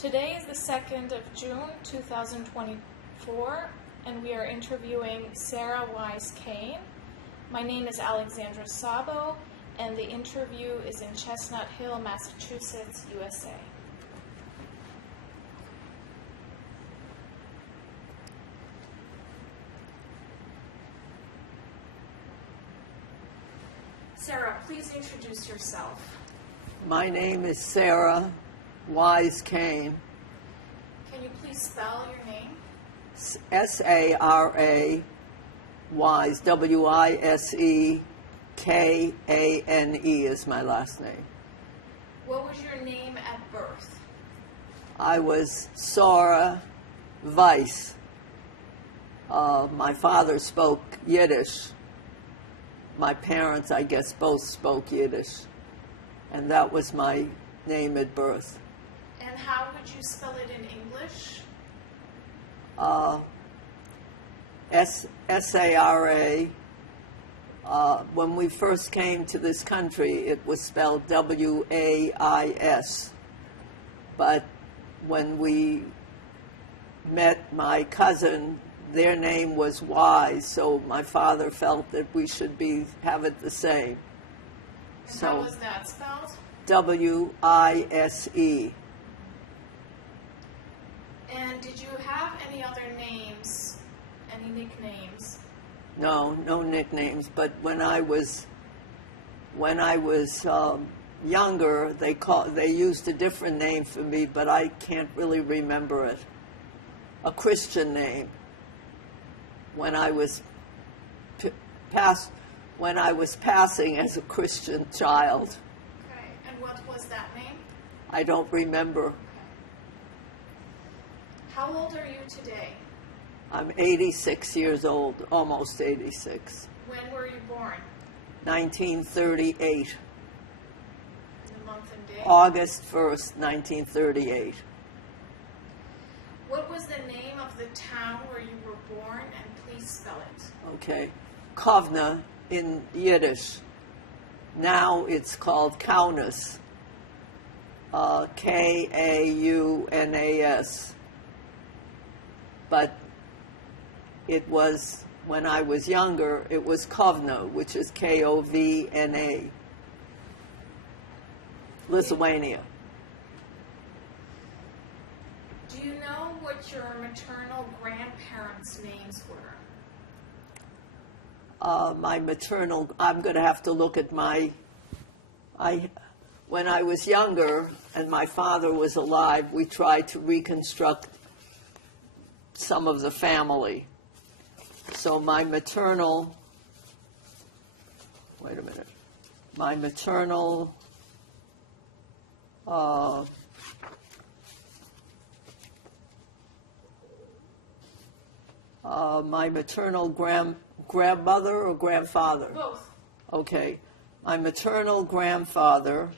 Today is the 2nd of June, 2024, and we are interviewing Sarah Wise Kane. My name is Alexandra Sabo, and the interview is in Chestnut Hill, Massachusetts, USA. Sarah, please introduce yourself. My name is Sarah Wise Kane. Can you please spell your name? S-A-R-A Wise, W-I-S-E-K-A-N-E is my last name. What was your name at birth? I was Sora Weiss. My father spoke Yiddish. My parents, I guess, both spoke Yiddish. And that was my name at birth. And how would you spell it in English? S-A-R-A. When we first came to this country, it was spelled W-A-I-S. But when we met my cousin, their name was Wise, so my father felt that we should have it the same. And how was that spelled? W-I-S-E. And did you have any other names, any nicknames? No nicknames. But when I was younger, they used a different name for me, but I can't really remember it. A Christian name. When I was passing as a Christian child. Okay. And what was that name? I don't remember. Okay. How old are you today? I'm 86 years old, almost 86. When were you born? 1938. The month and day? August 1st, 1938. What was the name of the town where you were born, and please spell it? Okay. Kovna in Yiddish. Now it's called Kaunas. K-A-U-N-A-S. But it was, when I was younger, it was Kovna, which is K-O-V-N-A. Lithuania. Do you know what your maternal grandparents' names were? I'm going to have to look at when I was younger and my father was alive, we tried to reconstruct some of the family. So my maternal grandmother or grandfather? Both. Okay. My maternal grandfather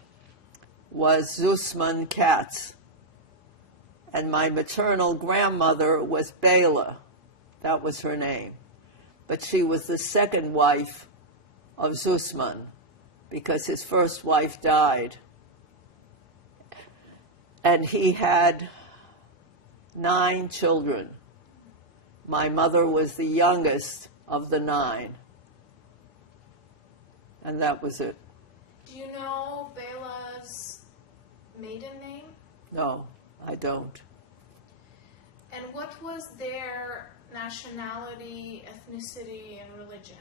was Zusman Katz. And my maternal grandmother was Bela. That was her name. But she was the second wife of Zusman because his first wife died. And he had 9 children. My mother was the youngest of the 9. And that was it. Do you know Bela's maiden name? No, I don't. And what was their nationality, ethnicity, and religion?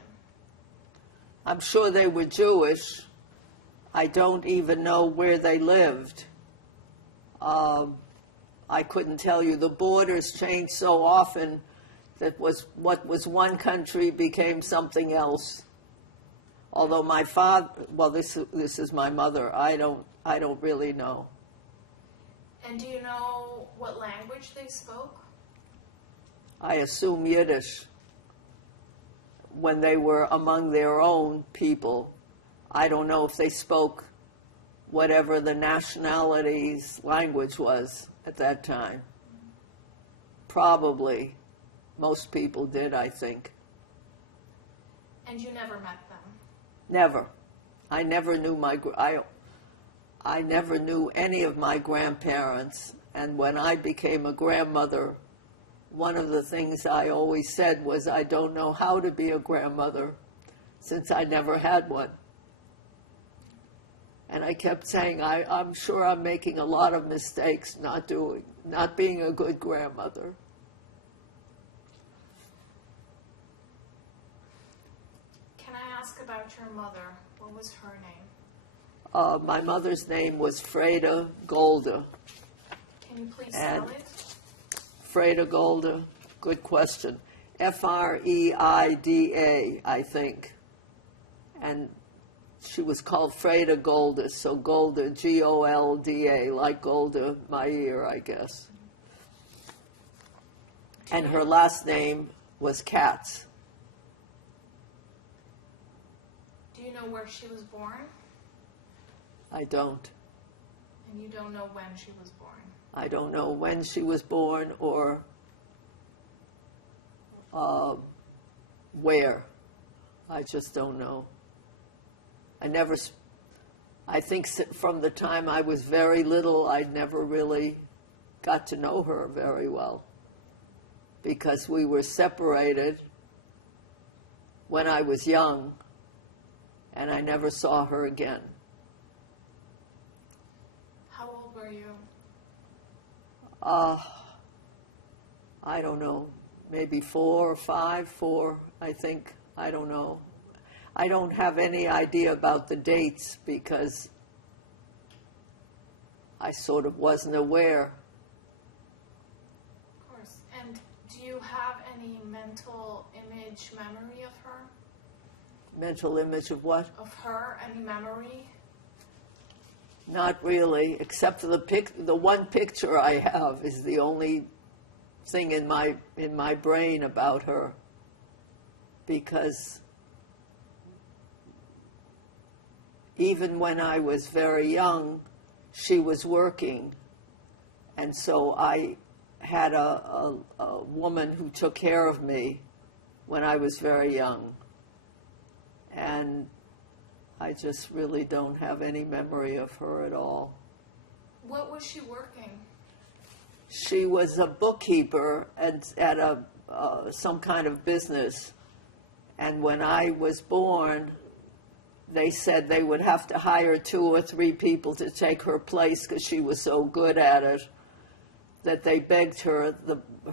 I'm sure they were Jewish. I don't even know where they lived. I couldn't tell you. The borders changed so often that what was one country became something else. Although my father, this is my mother. I don't really know. And do you know what language they spoke? I assume Yiddish. When they were among their own people, I don't know if they spoke whatever the nationality's language was at that time. Probably. Most people did, I think. And you never met them? Never. I never knew I never knew any of my grandparents, And when I became a grandmother, one of the things I always said was, I don't know how to be a grandmother since I never had one. And I kept saying, I'm sure I'm making a lot of mistakes not being a good grandmother. Can I ask about your mother? What was her name? My mother's name was Freda Golda. Can you please And- spell it? Freda Golda, good question. Freida, I think. And she was called Freda Golda, so Golda, Golda, like Golda Meir, I guess. And her last name was Katz. Do you know where she was born? I don't. And you don't know when she was born. I don't know when she was born or where. I just don't know. I think from the time I was very little, I never really got to know her very well because we were separated when I was young and I never saw her again. How old were you? I don't know, maybe 4 or 5, 4, I think. I don't know. I don't have any idea about the dates because I sort of wasn't aware. Of course. And do you have any mental image memory of her? Mental image of what? Of her? Any memory? Not really, except for the one picture I have is the only thing in my brain about her, because even when I was very young, she was working, and so I had a woman who took care of me when I was very young, and I just really don't have any memory of her at all. What was she working? She was a bookkeeper at some kind of business. And when I was born, they said they would have to hire 2 or 3 people to take her place because she was so good at it that they begged her,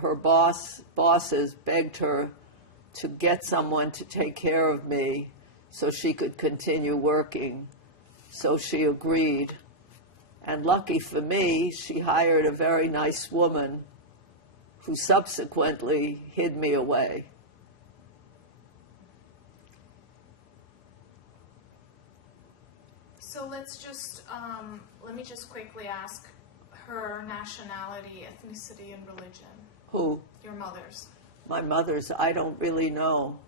her bosses begged her to get someone to take care of me so she could continue working. So she agreed. And lucky for me, she hired a very nice woman who subsequently hid me away. So let me just quickly ask her nationality, ethnicity, and religion. Who? Your mother's. My mother's, I don't really know.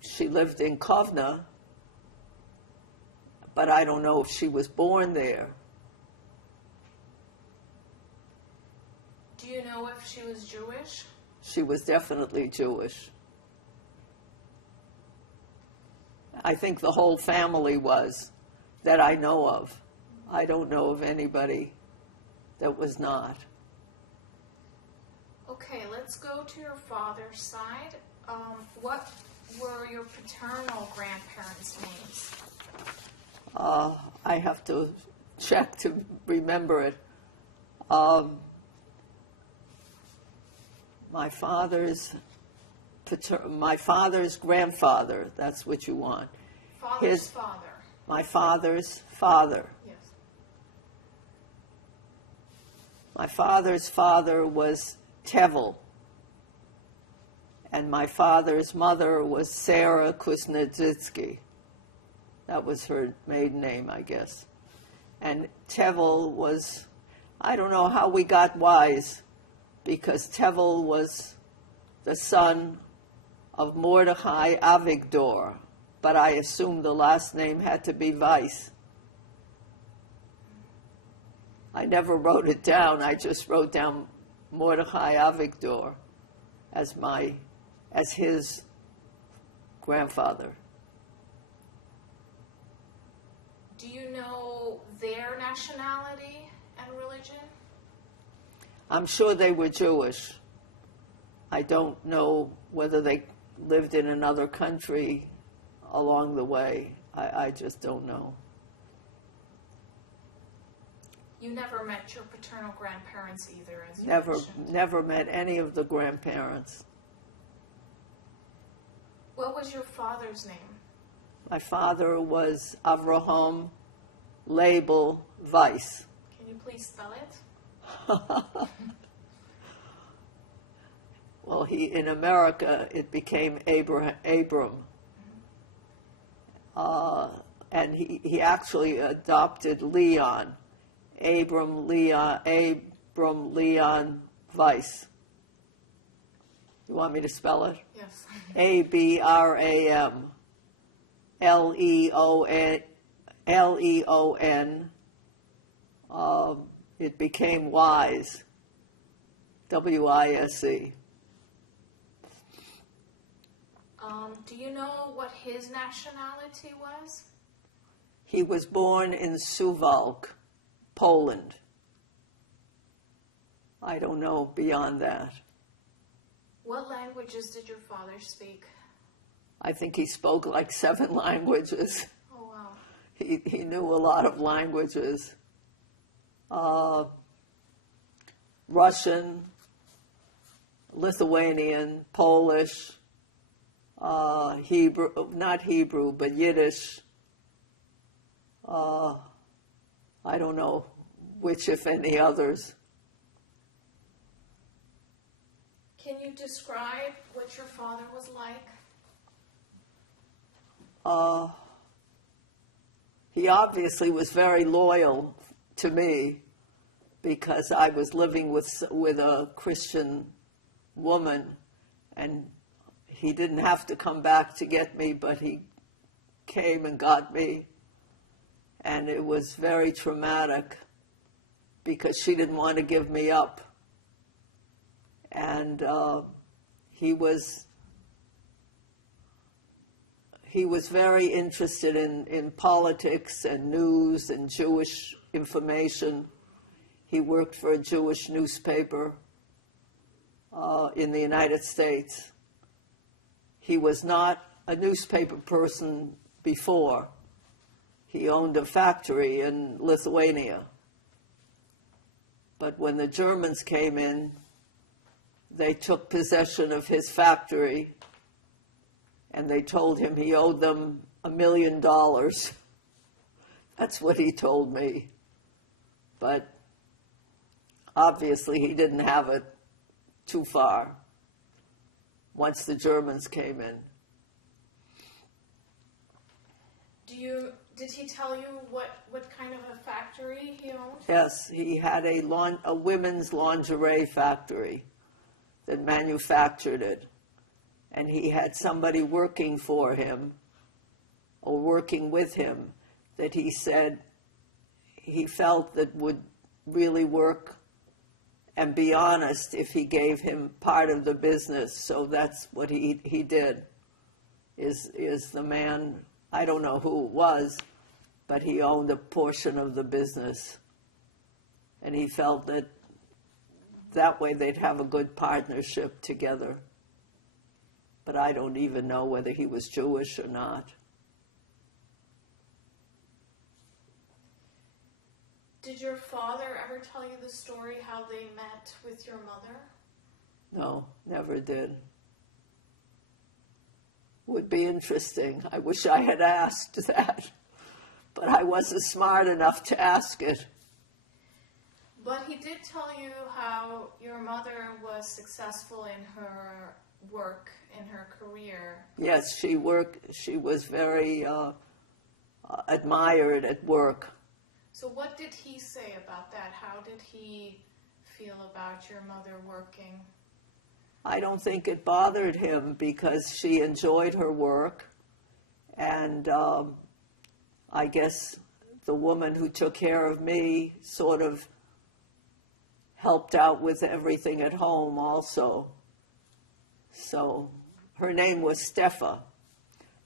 She lived in Kovna, but I don't know if she was born there. Do you know if she was Jewish? She was definitely Jewish. I think the whole family was, that I know of. I don't know of anybody that was not. Okay, let's go to your father's side. What were your paternal grandparents' names? I have to check to remember it. My father's grandfather, that's what you want. Father's father. My father's father. Yes. My father's father was Tevel, and my father's mother was Sarah Kuznetsky. That was her maiden name, I guess. And Tevel was, I don't know how we got wise, because Tevel was the son of Mordechai Avigdor, but I assumed the last name had to be Weiss. I never wrote it down. I just wrote down Mordechai Avigdor as his grandfather. Do you know their nationality and and religion? I'm sure they were Jewish. I don't know whether they lived in another country along the way. I just don't know. You never met your paternal grandparents either, as you Never, mentioned. never met any of the grandparents. What was your father's name? My father was Avraham Leibel Weiss. Can you please spell it? Well, in America, it became Abram. And he actually adopted Leon. Abram Leon Weiss. You want me to spell it? Yes. Abram Leon. It became Wise. Wise. Do you know what his nationality was? He was born in Suwałk, Poland. I don't know beyond that. What languages did your father speak? I think he spoke like 7 languages. Oh, wow. He knew a lot of languages. Russian, Lithuanian, Polish, Hebrew, not Hebrew, but Yiddish. I don't know which, if any, others. Can you describe what your father was like? He obviously was very loyal to me because I was living with a Christian woman, and he didn't have to come back to get me, but he came and got me. And it was very traumatic because she didn't want to give me up. And he was very interested in politics and news and Jewish information. He worked for a Jewish newspaper in the United States. He was not a newspaper person before. He owned a factory in Lithuania. But when the Germans came in, they took possession of his factory, and they told him he owed them $1 million. That's what he told me. But obviously he didn't have it too far once the Germans came in. Did he tell you what kind of a factory he owned? Yes, he had a women's lingerie factory that manufactured it. And he had somebody working for him or working with him that he said he felt that would really work and be honest if he gave him part of the business. So that's what he did, is the man, I don't know who it was, but he owned a portion of the business. And he felt that way they'd have a good partnership together. But I don't even know whether he was Jewish or not. Did your father ever tell you the story how they met with your mother? No, never did. Would be interesting. I wish I had asked that, but I wasn't smart enough to ask it. But he did tell you how your mother was successful in her work, in her career. Yes, she was very admired at work. So what did he say about that? How did he feel about your mother working? I don't think it bothered him because she enjoyed her work, and I guess the woman who took care of me sort of helped out with everything at home also. So her name was Stefa,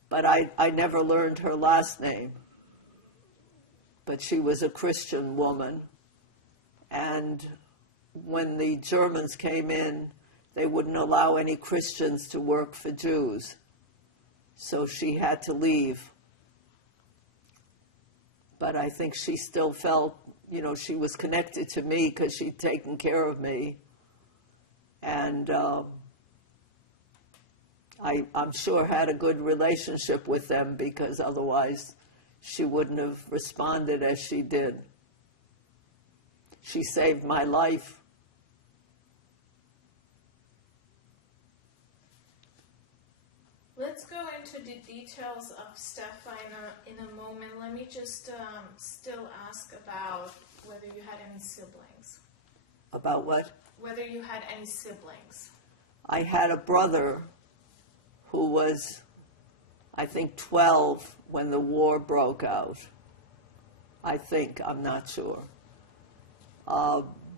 but I never learned her last name. But she was a Christian woman. And when the Germans came in, they wouldn't allow any Christians to work for Jews. So she had to leave. But I think she still felt, she was connected to me because she'd taken care of me. And I'm sure had a good relationship with them, because otherwise she wouldn't have responded as she did. She saved my life. Let's go into the details of Steffa in a moment. Let me just still ask about whether you had any siblings. About what? Whether you had any siblings. I had a brother who was, I think, 12 when the war broke out. I think, I'm not sure.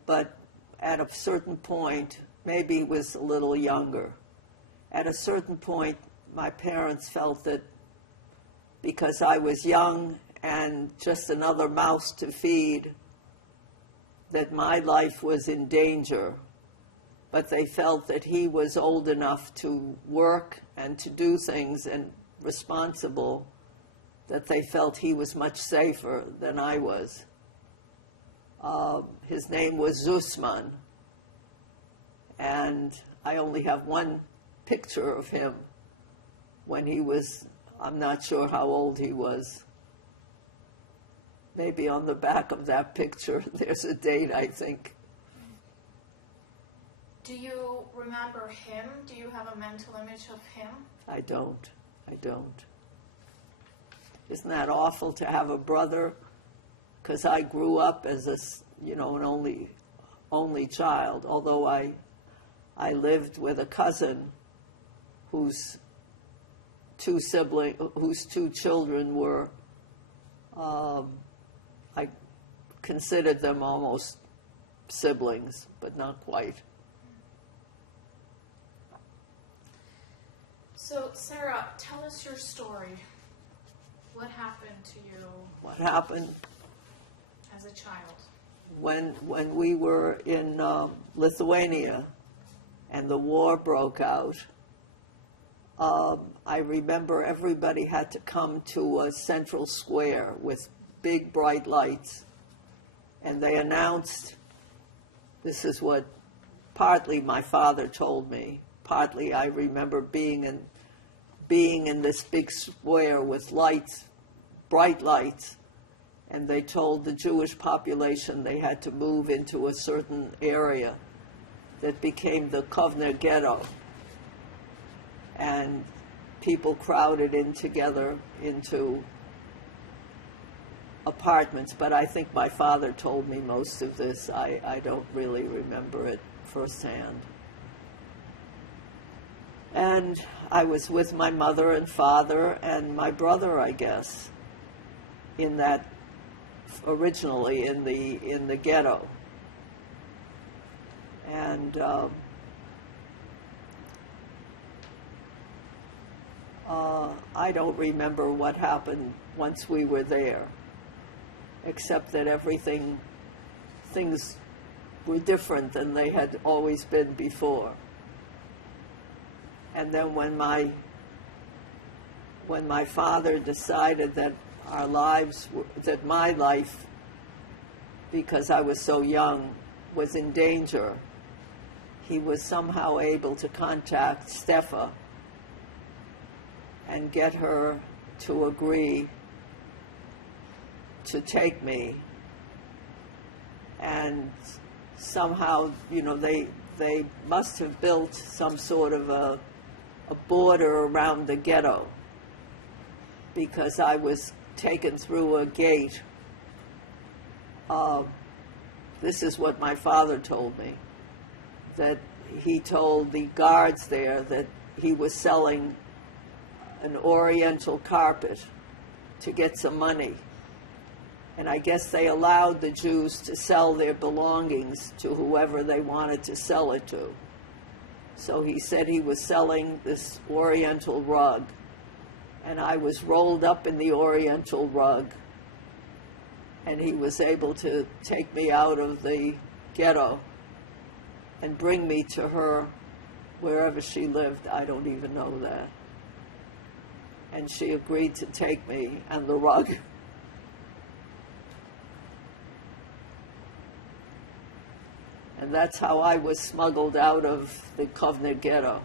But at a certain point, maybe he was a little younger. At a certain point, my parents felt that because I was young and just another mouse to feed, that my life was in danger. But they felt that he was old enough to work and to do things and responsible, that they felt he was much safer than I was. His name was Zussman, and I only have one picture of him when he was, I'm not sure how old he was. Maybe on the back of that picture, there's a date, I think. Do you remember him? Do you have a mental image of him? I don't. Isn't that awful to have a brother? Because I grew up as an only child, although I lived with a cousin whose two children were, I considered them almost siblings, but not quite. So, Sarah, tell us your story. What happened to you? What happened? As a child. When we were in Lithuania and the war broke out, I remember everybody had to come to a central square with big bright lights, and they announced, this is what partly my father told me, partly I remember being in this big square with lights, bright lights, and they told the Jewish population they had to move into a certain area that became the Kovner ghetto. And people crowded in together into apartments, but I think my father told me most of this. I don't really remember it firsthand. And I was with my mother and father and my brother, I guess, in that, originally in the ghetto. And I don't remember what happened once we were there, except that things were different than they had always been before. And then when my father decided that that my life, because I was so young, was in danger, he was somehow able to contact Steffa and get her to agree to take me. And somehow, they must have built some sort of a border around the ghetto, because I was taken through a gate. This is what my father told me, that he told the guards there that he was selling an oriental carpet to get some money. And I guess they allowed the Jews to sell their belongings to whoever they wanted to sell it to. So he said he was selling this oriental rug, and I was rolled up in the oriental rug and he was able to take me out of the ghetto and bring me to her wherever she lived. I don't even know that. And she agreed to take me and the rug. And that's how I was smuggled out of the Kovner ghetto.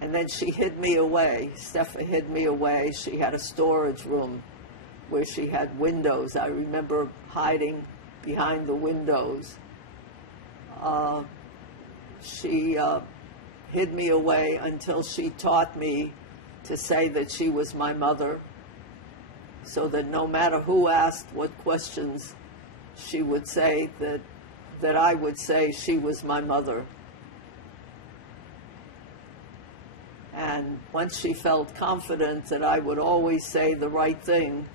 And then she hid me away. Stefa hid me away. She had a storage room where she had windows. I remember hiding behind the windows. She hid me away until she taught me to say that she was my mother, so that no matter who asked what questions, she would say that I would say she was my mother. And once she felt confident that I would always say the right thing,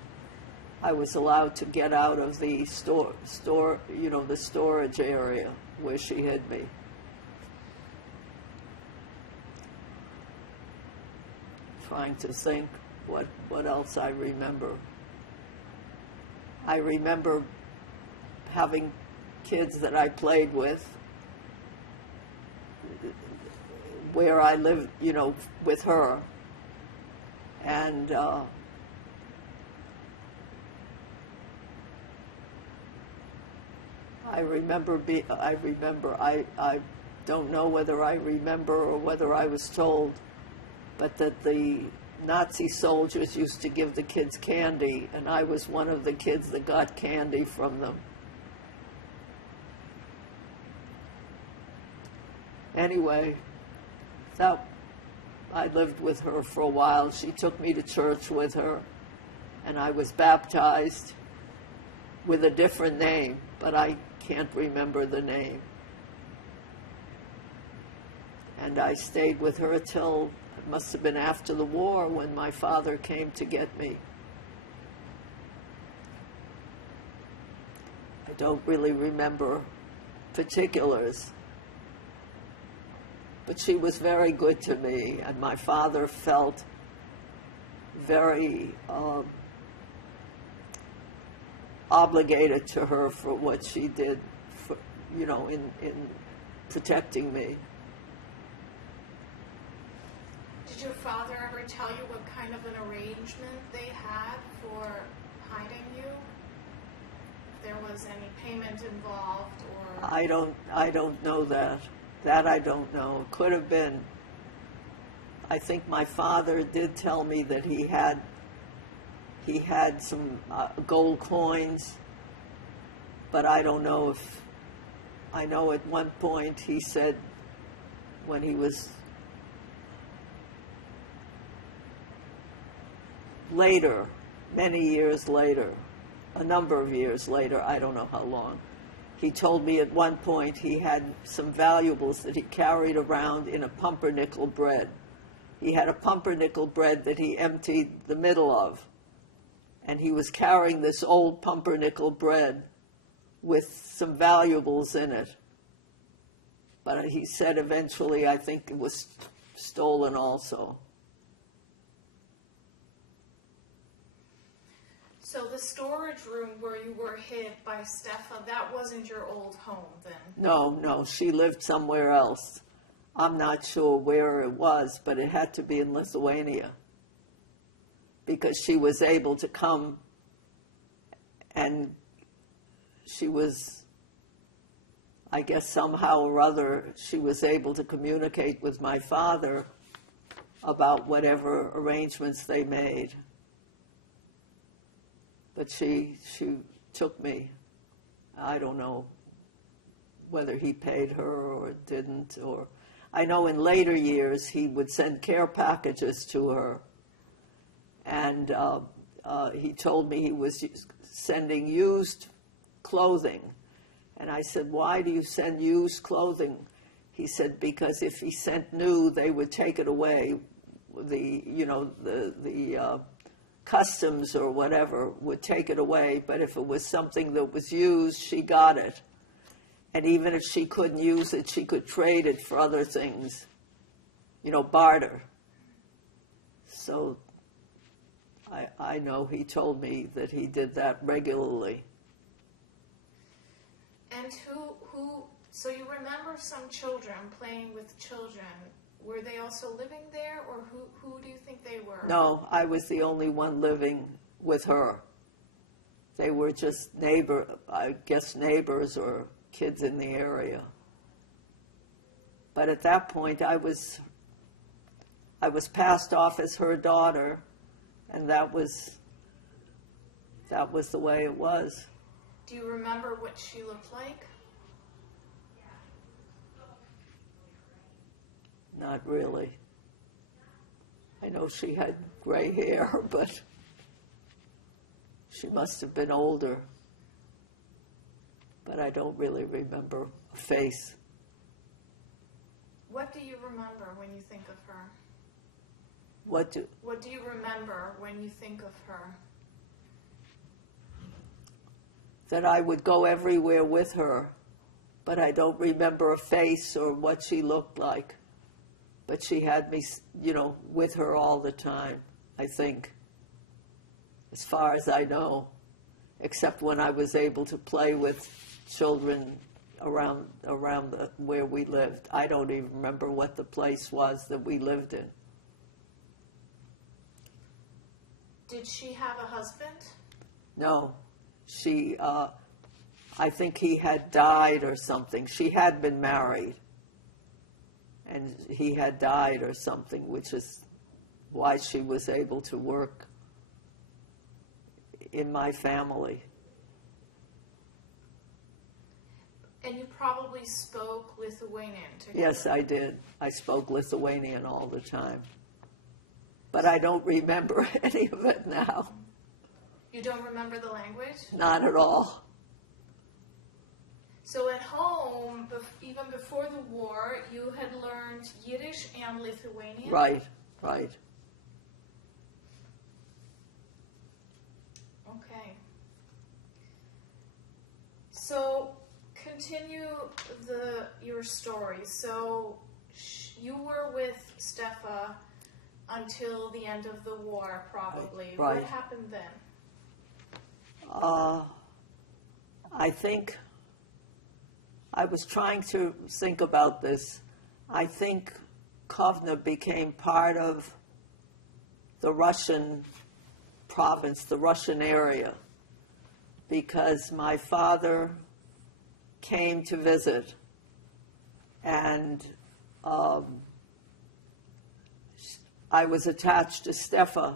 I was allowed to get out of the the storage area where she hid me. Trying to think what else I remember. I remember having kids that I played with, where I lived, with her. And I don't know whether I remember or whether I was told, but that the Nazi soldiers used to give the kids candy, and I was one of the kids that got candy from them. Anyway, I lived with her for a while. She took me to church with her, and I was baptized with a different name, but I can't remember the name. And I stayed with her till it must have been after the war, when my father came to get me. I don't really remember particulars, but she was very good to me, and my father felt very obligated to her for what she did, in protecting me. Did your father ever tell you what kind of an arrangement they had for hiding you? If there was any payment involved, or... I don't know that. That I don't know. It could have been. I think my father did tell me that he had some gold coins, but I don't know if... I know at one point he said, when he was later, many years later, a number of years later, I don't know how long, he told me at one point he had some valuables that he carried around in a pumpernickel bread. He had a pumpernickel bread that he emptied the middle of, and he was carrying this old pumpernickel bread with some valuables in it. But he said eventually, I think it was stolen also. So the storage room where you were hid by Stefa, that wasn't your old home then? No, she lived somewhere else. I'm not sure where it was, but it had to be in Lithuania, because she was able to come, and she was, I guess somehow or other, she was able to communicate with my father about whatever arrangements they made. But she took me. I don't know whether he paid her or didn't. Or I know in later years he would send care packages to her, and he told me he was sending used clothing. And I said, "Why do you send used clothing?" He said, "Because if he sent new, they would take it away. The customs or whatever would take it away, but if it was something that was used, she got it. And even if she couldn't use it, she could trade it for other things, barter." So I know he told me that he did that regularly. And so you remember some children playing with children. Were they also living there, or who do you think they were? No, I was the only one living with her. They were just neighbors or kids in the area. But at that point, I was passed off as her daughter, and that was the way it was. Do you remember what she looked like? Not really. I know she had gray hair, but she must have been older. But I don't really remember a face. What do you remember when you think of her? What do you remember when you think of her? That I would go everywhere with her, but I don't remember a face or what she looked like. But she had me, with her all the time, I think, as far as I know, except when I was able to play with children around where we lived. I don't even remember what the place was that we lived in. Did she have a husband? No, I think he had died or something. She had been married, and he had died or something, which is why she was able to work in my family. And you probably spoke Lithuanian together. Yes, I did. I spoke Lithuanian all the time. But I don't remember any of it now. You don't remember the language? Not at all. So at home, even before the war, you had learned Yiddish and Lithuanian? Right. Okay. So continue your story. So you were with Steffa until the end of the war, probably. Right. What happened then? I think I was trying to think about this. I think Kovna became part of the Russian province, the Russian area, because my father came to visit, and I was attached to Steffa,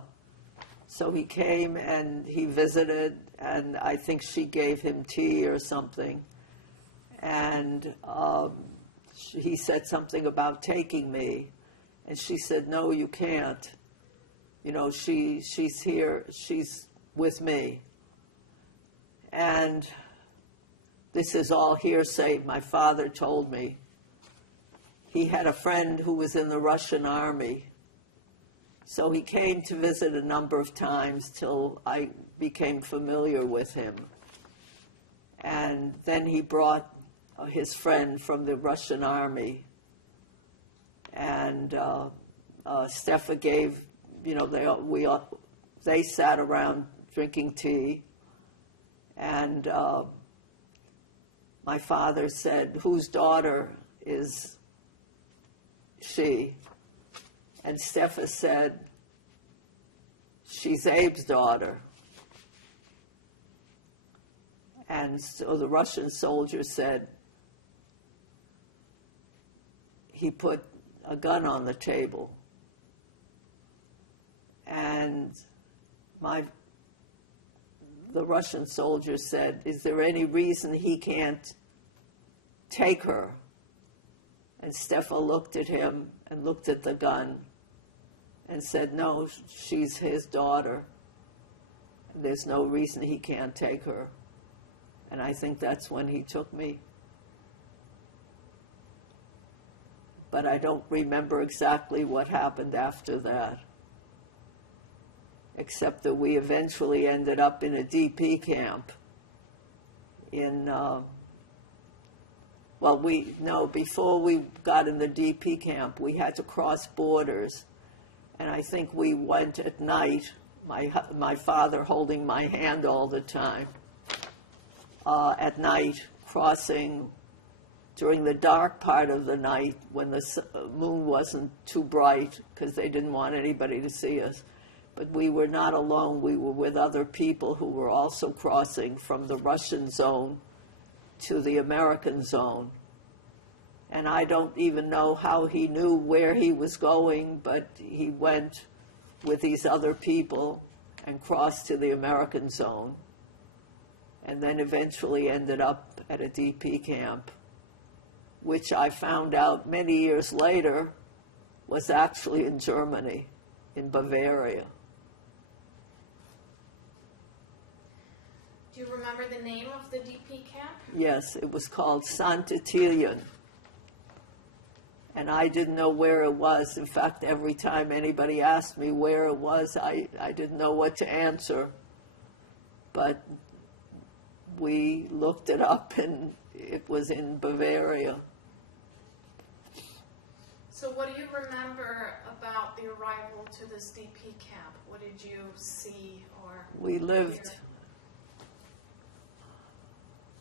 so he came and he visited, and I think she gave him tea or something, and he said something about taking me, and she said, no, you can't. She's here, she's with me. And this is all hearsay. My father told me. He had a friend who was in the Russian army. So he came to visit a number of times till I became familiar with him. And then he brought his friend from the Russian army. And Steffa gave, they sat around drinking tea. And my father said, whose daughter is she? And Steffa said, she's Abe's daughter. And so the Russian soldier said, he put a gun on the table. And the Russian soldier said, is there any reason he can't take her? And Steffa looked at him and looked at the gun and said, no, she's his daughter. There's no reason he can't take her. And I think that's when he took me. But I don't remember exactly what happened after that, except that we eventually ended up in a DP camp before we got in the DP camp, we had to cross borders. And I think we went at night my father holding my hand all the time. At night, crossing during the dark part of the night when the moon wasn't too bright, because they didn't want anybody to see us. But we were not alone. We were with other people who were also crossing from the Russian zone to the American zone. And I don't even know how he knew where he was going, but he went with these other people and crossed to the American zone, and then eventually ended up at a DP camp, which I found out many years later was actually in Germany, in Bavaria. Do you remember the name of the DP camp? Yes, it was called Sint-Otilien. And I didn't know where it was. In fact, every time anybody asked me where it was, I didn't know what to answer. But we looked it up, and it was in Bavaria. So what do you remember about the arrival to this DP camp? What did you see or We lived, hear?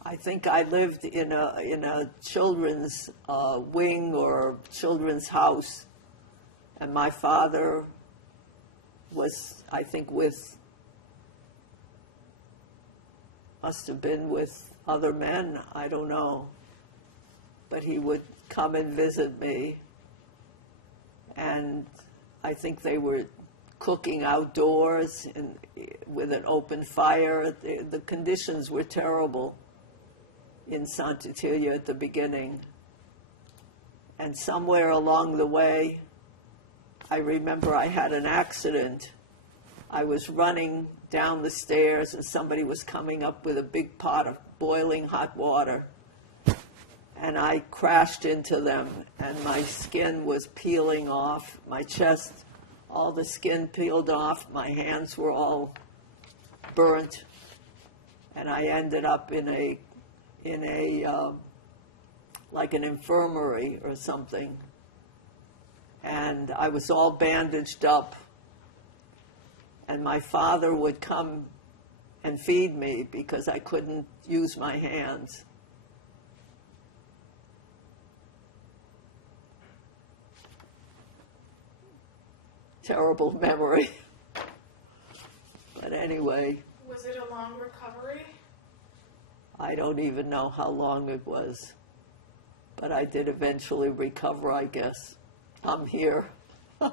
I think I lived in a children's wing or children's house, and my father was, I think, must have been with other men, I don't know, but he would come and visit me, and I think they were cooking outdoors with an open fire. The conditions were terrible in Sint-Otilien at the beginning. And somewhere along the way, I remember I had an accident. I was running down the stairs and somebody was coming up with a big pot of boiling hot water. And I crashed into them, and my skin was peeling off, my chest, all the skin peeled off, my hands were all burnt, and I ended up in a like an infirmary or something, and I was all bandaged up, and my father would come and feed me because I couldn't use my hands. Terrible memory. But anyway, Was it a long recovery? I don't even know how long it was, but I did eventually recover, I guess. I'm here. Do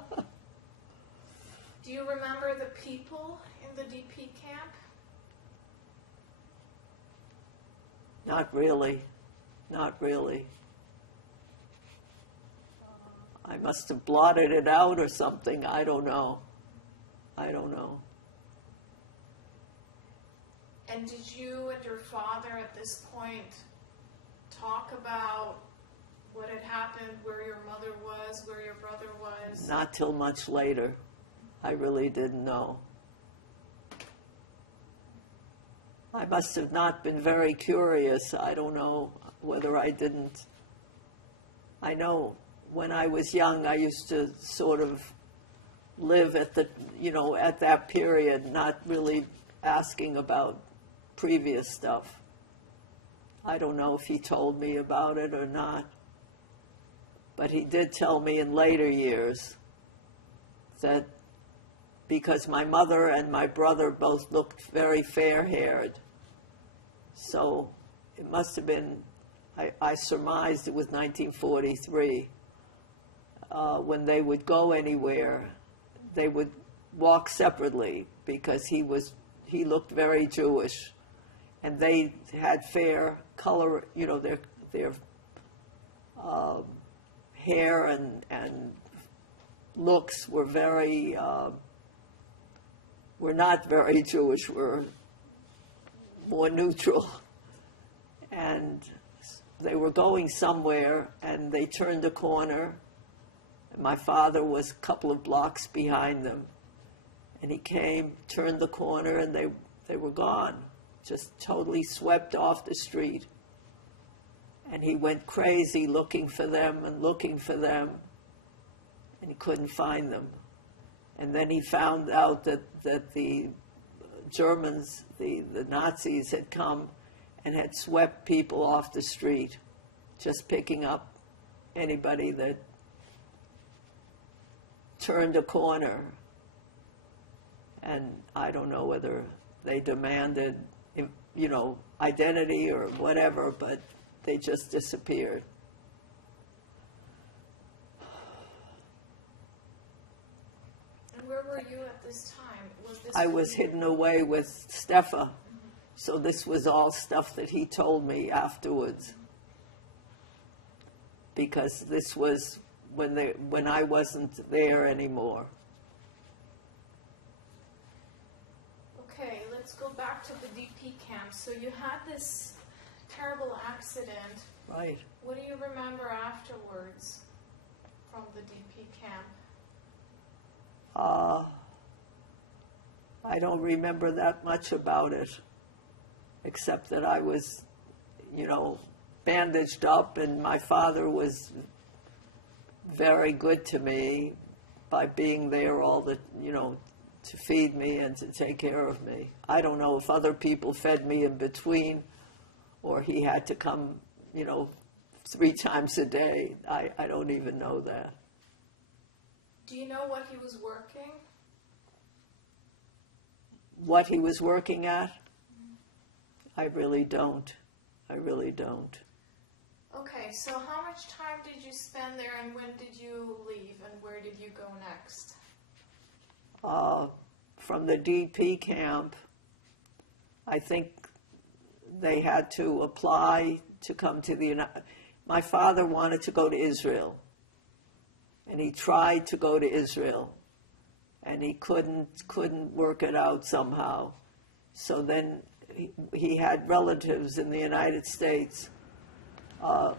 you remember the people in the DP camp? Not really. Not really. I must have blotted it out or something. I don't know. I don't know. And did you and your father at this point talk about what had happened, where your mother was, where your brother was? Not till much later. I really didn't know. I must have not been very curious. I don't know whether I didn't. I know when I was young, I used to sort of live at at that period, not really asking about previous stuff. I don't know if he told me about it or not, but he did tell me in later years that because my mother and my brother both looked very fair-haired, so it must have been, I surmised it was 1943. When they would go anywhere, they would walk separately because he looked very Jewish, and they had fair color, their hair and looks were were not very Jewish, were more neutral. And they were going somewhere, and they turned a corner. And my father was a couple of blocks behind them. And he came, turned the corner, and they were gone, just totally swept off the street. And he went crazy looking for them, and he couldn't find them. And then he found out that the Germans, the Nazis, had come and had swept people off the street, just picking up anybody that turned a corner. And I don't know whether they demanded, identity or whatever, but they just disappeared. And where were you at this time? I was hidden away with Steffa, so this was all stuff that he told me afterwards, because this was when I wasn't there anymore. Okay, let's go back to the DP camp. So you had this terrible accident. Right. What do you remember afterwards from the DP camp? I don't remember that much about it, except that I was, bandaged up, and my father was very good to me by being there to feed me and to take care of me. I don't know if other people fed me in between, or he had to come, 3 times a day. I don't even know that. Do you know what he was working? What he was working at? I really don't. Okay, so how much time did you spend there, and when did you leave, and where did you go next? From the DP camp, I think they had to apply to come to the United States. My father wanted to go to Israel, and he tried to go to Israel, and he couldn't work it out somehow. So then he had relatives in the United States.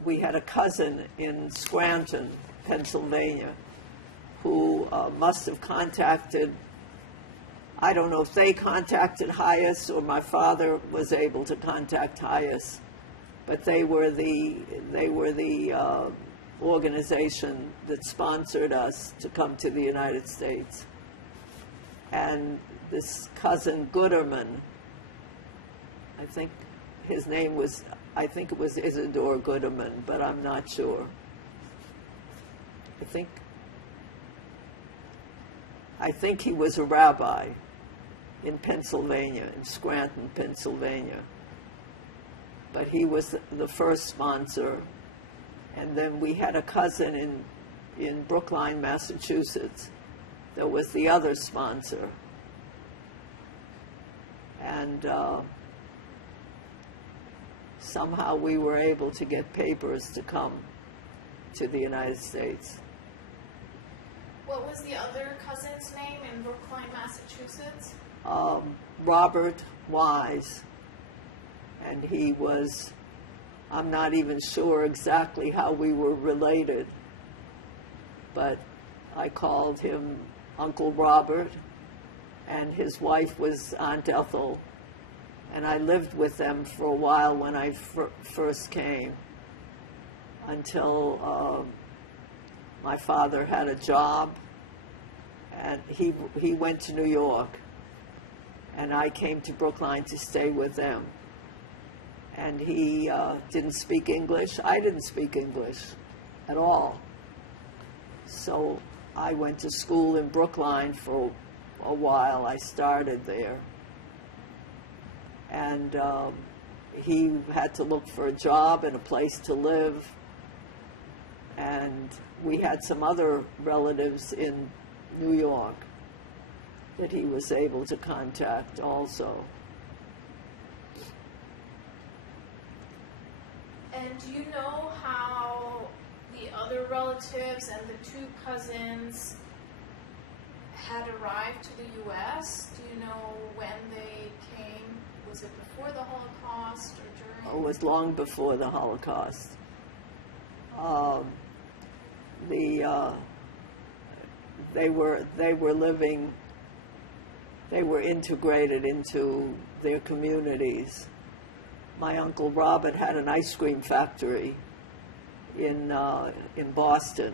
We had a cousin in Scranton, Pennsylvania, who must have contacted, I don't know if they contacted HIAS or my father was able to contact HIAS, but they were the organization that sponsored us to come to the United States. And this cousin Gooderman, I think his name was, I think it was Isidore Gooderman, but I'm not sure. I think he was a rabbi in Pennsylvania, in Scranton, Pennsylvania. But he was the first sponsor. And then we had a cousin in Brookline, Massachusetts, that was the other sponsor. And somehow we were able to get papers to come to the United States. What was the other cousin's name in Brookline, Massachusetts? Robert Wise. And he was, I'm not even sure exactly how we were related, but I called him Uncle Robert, and his wife was Aunt Ethel, and I lived with them for a while when I first came, until my father had a job, and he went to New York, and I came to Brookline to stay with them. And he didn't speak English. I didn't speak English at all. So I went to school in Brookline for a while. I started there. And he had to look for a job and a place to live. And we had some other relatives in New York that he was able to contact also. And do you know how the other relatives and the 2 cousins had arrived to the U.S.? Do you know when they came? Was it before the Holocaust or during? It was long before the Holocaust. They were integrated into their communities. My Uncle Robert had an ice cream factory in Boston,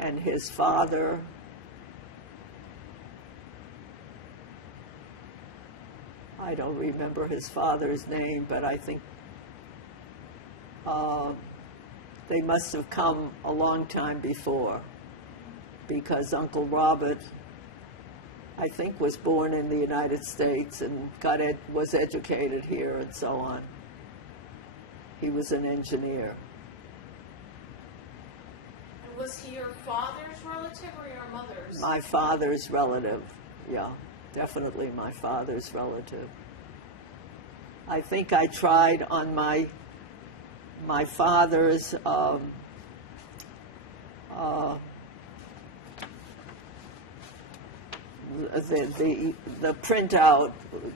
and his father I don't remember his father's name, but I think they must have come a long time before, because Uncle Robert, I think, was born in the United States and was educated here and so on. He was an engineer. And was he your father's relative or your mother's? My father's relative, yeah, definitely my father's relative. I think I tried on my father's the printout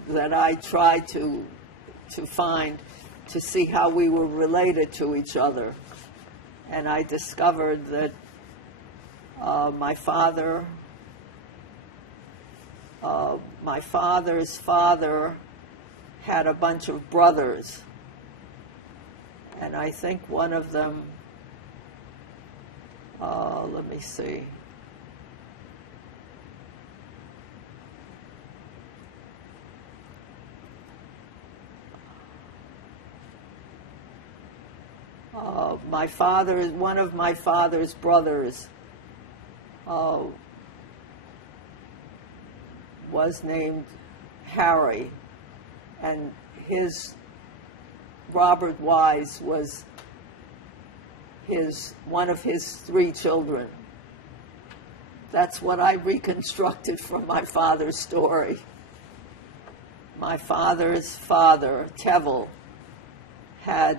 that I tried to find to see how we were related to each other, and I discovered that my father's father had a bunch of brothers, and I think one of them, let me see. One of my father's brothers was named Harry, and Robert Wise was one of his 3 children. That's what I reconstructed from my father's story. My father's father, Tevel, had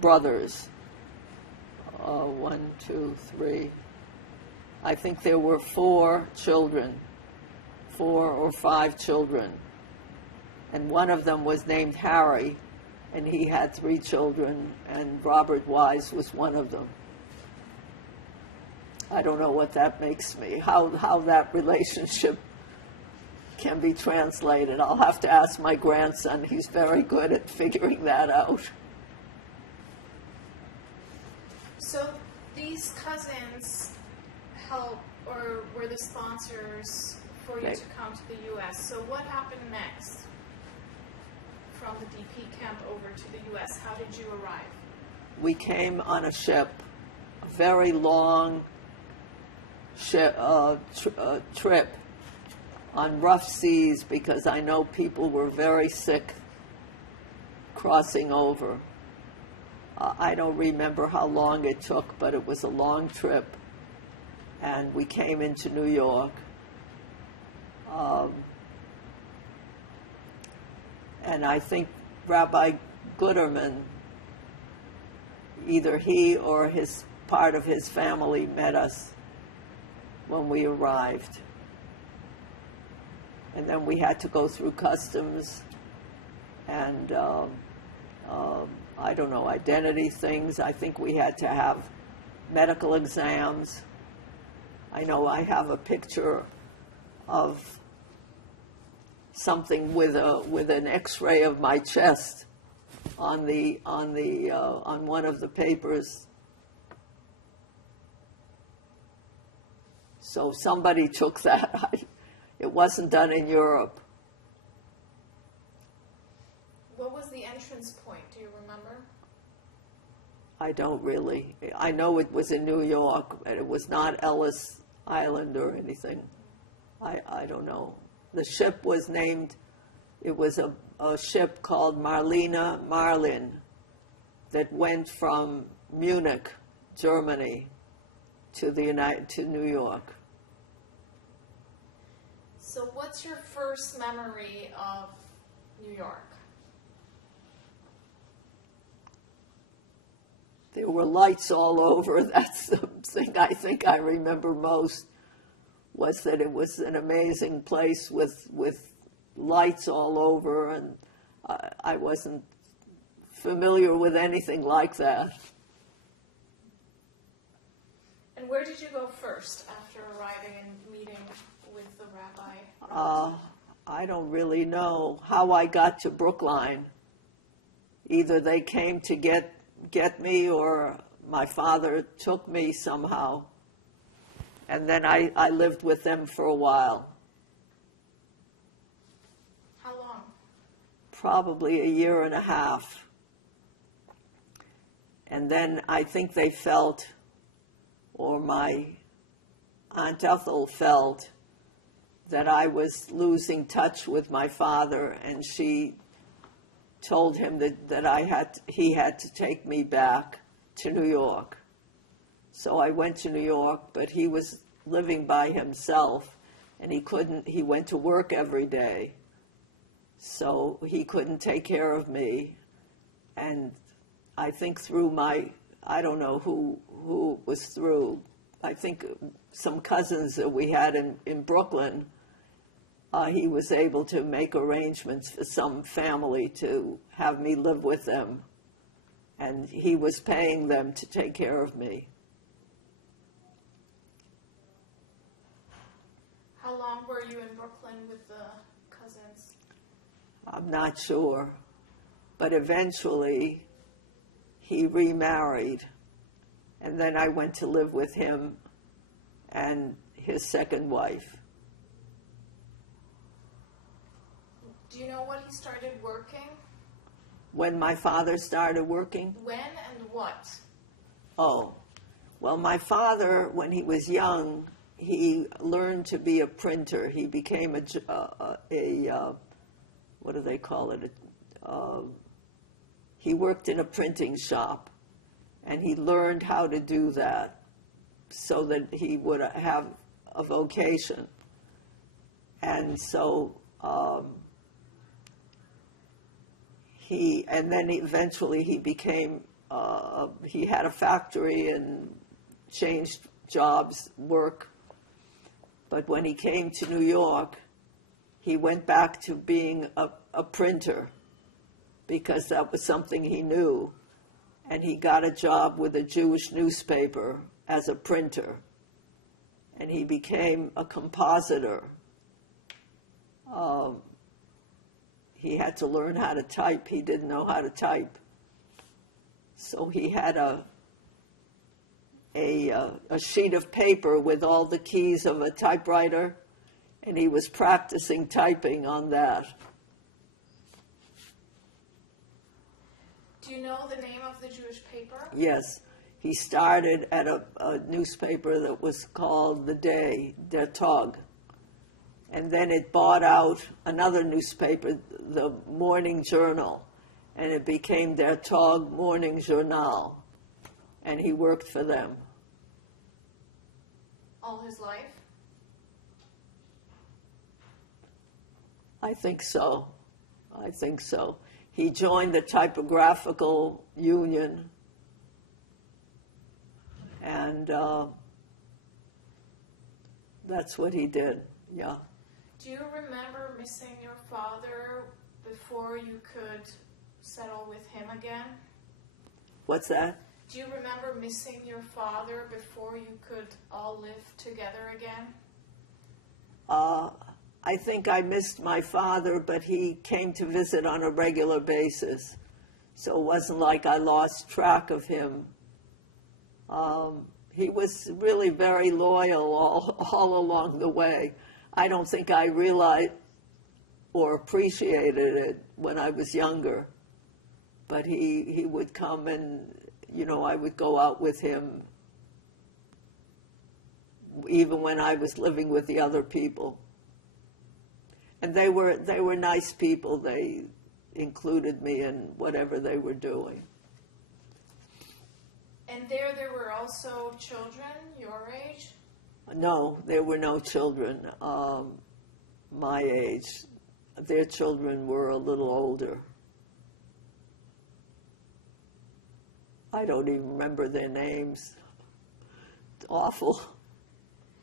brothers. 1, 2, 3. I think there were 4 children, 4 or 5 children. And one of them was named Harry, and he had 3 children, and Robert Wise was one of them. I don't know what that makes me, how that relationship can be translated. I'll have to ask my grandson. He's very good at figuring that out. So these cousins or were the sponsors for you to come to the U.S. So what happened next from the DP camp over to the U.S.? How did you arrive? We came on a ship, a very long trip on rough seas, because I know people were very sick crossing over. I don't remember how long it took, but it was a long trip, and we came into New York. And I think Rabbi Guterman, either he or part of his family met us when we arrived. And then we had to go through customs and I don't know, identity things. I think we had to have medical exams. I know I have a picture of something with an X-ray of my chest on one of the papers. So somebody took that. It wasn't done in Europe. What was the entrance point? Do you remember? I don't really. I know it was in New York, and it was not Ellis Island or anything. I don't know. The ship was named, it was a ship called Marlina Marlin that went from Munich, Germany, to New York. So what's your first memory of New York? There were lights all over. That's the thing I think I remember most, was that it was an amazing place with lights all over, and I wasn't familiar with anything like that. And where did you go first after arriving and meeting with the rabbi? I don't really know how I got to Brookline. Either they came to get me, or my father took me somehow. And then I lived with them for a while. How long? probably a year and a half. And then I think they felt, or my Aunt Ethel felt, that I was losing touch with my father, and she told him that he had to take me back to New York. So I went to New York, but he was living by himself, and he went to work every day. So he couldn't take care of me. And I think through I don't know who it was through, I think some cousins that we had in Brooklyn, he was able to make arrangements for some family to have me live with them. And he was paying them to take care of me. How long were you in Brooklyn with the cousins? I'm not sure. But eventually, he remarried. And then I went to live with him and his second wife. Do you know when he started working? When my father started working? When and what? Oh, well, my father, when he was young, he learned to be a printer. He became what do they call it? He worked in a printing shop, and he learned how to do that so that he would have a vocation. And so and then eventually he became, he had a factory and changed jobs, work. But when he came to New York, he went back to being a printer because that was something he knew. And he got a job with a Jewish newspaper as a printer. And he became a compositor. He had to learn how to type. He didn't know how to type. So he had a sheet of paper with all the keys of a typewriter, and he was practicing typing on that. Do you know the name of the Jewish paper? Yes. He started at a newspaper that was called The Day, Der Tag. And then it bought out another newspaper, the Morning Journal, and it became Der Tag Morning Journal. And he worked for them. All his life? I think so. I think so. He joined the typographical union, and that's what he did, yeah. Do you remember missing your father before you could settle with him again? What's that? Do you remember missing your father before you could all live together again? I think I missed my father, but he came to visit on a regular basis. So it wasn't like I lost track of him. He was really very loyal all along the way. I don't think I realized or appreciated it when I was younger. But he would come and, I would go out with him even when I was living with the other people. And they were nice people. They included me in whatever they were doing. And there were also children your age? No, there were no children my age. Their children were a little older. I don't even remember their names. It's awful.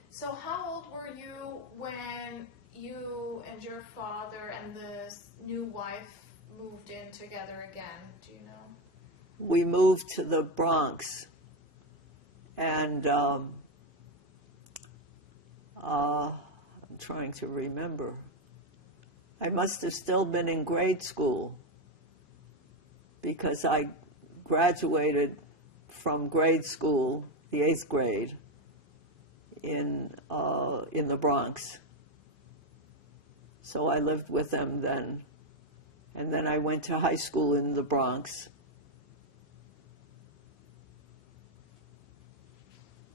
So how old were you when you and your father and the new wife moved in together again? Do you know? We moved to the Bronx, and I'm trying to remember. I must have still been in grade school because I graduated from grade school, the 8th grade, in the Bronx. So I lived with them then. And then I went to high school in the Bronx.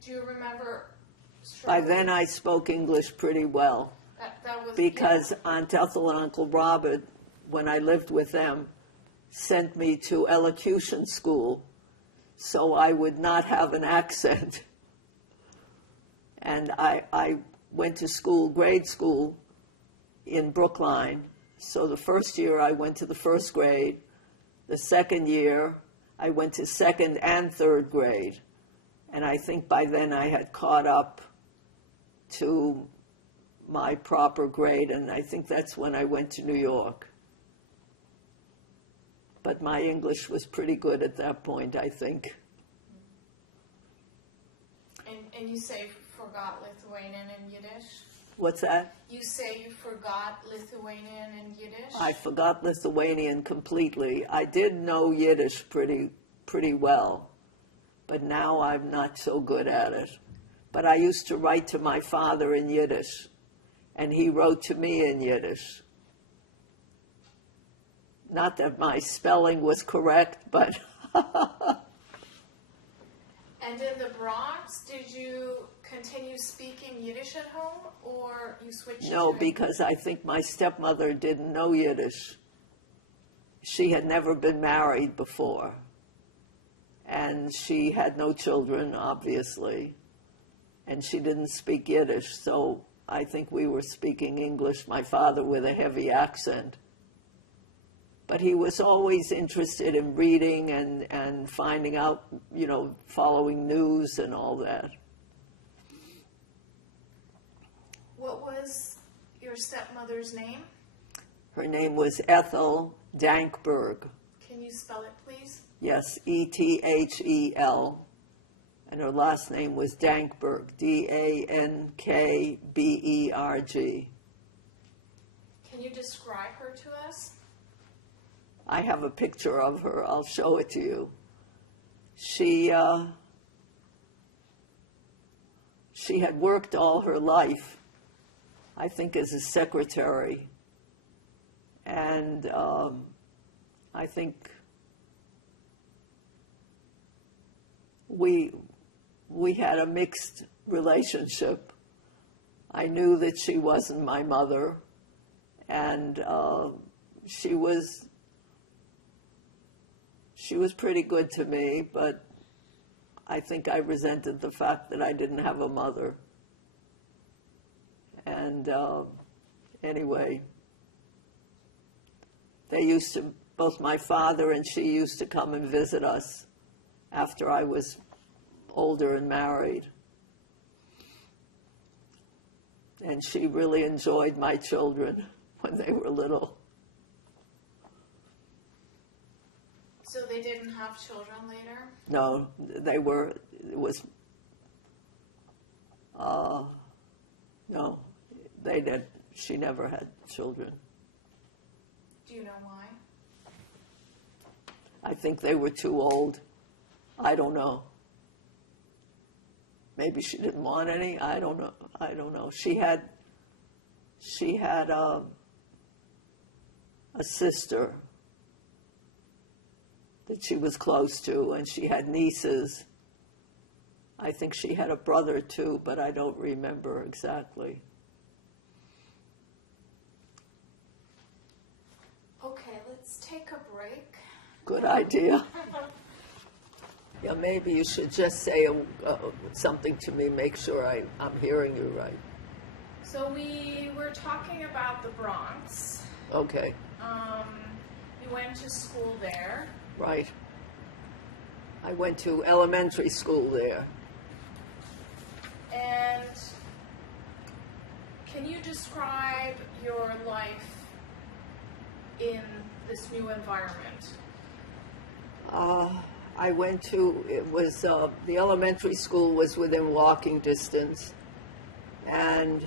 Do you remember By struggling? then I spoke English pretty well That was because Aunt Ethel and Uncle Robert, when I lived with them, sent me to elocution school so I would not have an accent. And I went to school, grade school, in Brookline. So the first year I went to the first grade. The second year I went to second and third grade. And I think by then I had caught up to my proper grade, and I think that's when I went to New York. But my English was pretty good at that point, I think. And you say you forgot Lithuanian and Yiddish? What's that? You say you forgot Lithuanian and Yiddish? I forgot Lithuanian completely. I did know Yiddish pretty well, but now I'm not so good at it. But I used to write to my father in Yiddish, and he wrote to me in Yiddish. Not that my spelling was correct, but And in the Bronx, did you continue speaking Yiddish at home, or you switched no, to because I think my stepmother didn't know Yiddish. She had never been married before, and she had no children, obviously, and she didn't speak Yiddish, so I think we were speaking English, my father with a heavy accent. But he was always interested in reading and finding out, following news and all that. What was your stepmother's name? Her name was Ethel Dankberg. Can you spell it, please? Yes, Ethel. And her last name was Dankberg, Dankberg. Can you describe her to us? I have a picture of her. I'll show it to you. She had worked all her life, I think, as a secretary. And I think we had a mixed relationship. I knew that she wasn't my mother, and she was pretty good to me, but I think I resented the fact that I didn't have a mother. And anyway, both my father and she used to come and visit us after I was older and married. And she really enjoyed my children when they were little. So they didn't have children later? No, no, they did. She never had children. Do you know why? I think they were too old. I don't know. Maybe she didn't want any. I don't know. She had a sister that she was close to, and she had nieces. I think she had a brother too, but I don't remember exactly. Okay, let's take a break. Good idea. Yeah, maybe you should just say something to me, make sure I'm hearing you right. So we were talking about the Bronx. Okay, You went to school there. right. I went to elementary school there. And can you describe your life in this new environment? The elementary school was within walking distance, and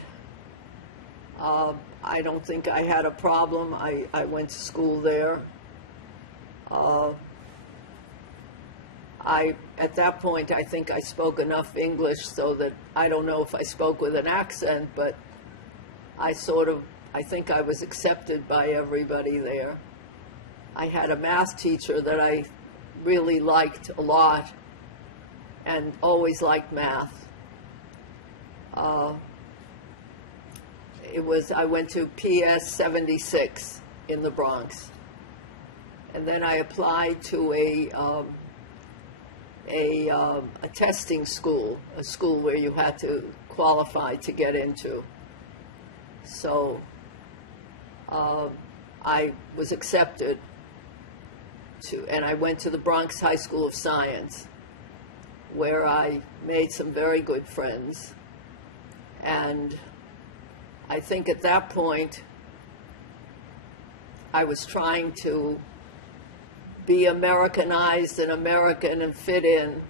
I don't think I had a problem. I went to school there. At that point, I think I spoke enough English so that I don't know if I spoke with an accent, but I think I was accepted by everybody there. I had a math teacher that I really liked a lot and always liked math. I went to PS 76 in the Bronx. And then I applied to a testing school, a school where you had to qualify to get into. So I was accepted and I went to the Bronx High School of Science, where I made some very good friends. And I think at that point, I was trying to be Americanized and American and fit in,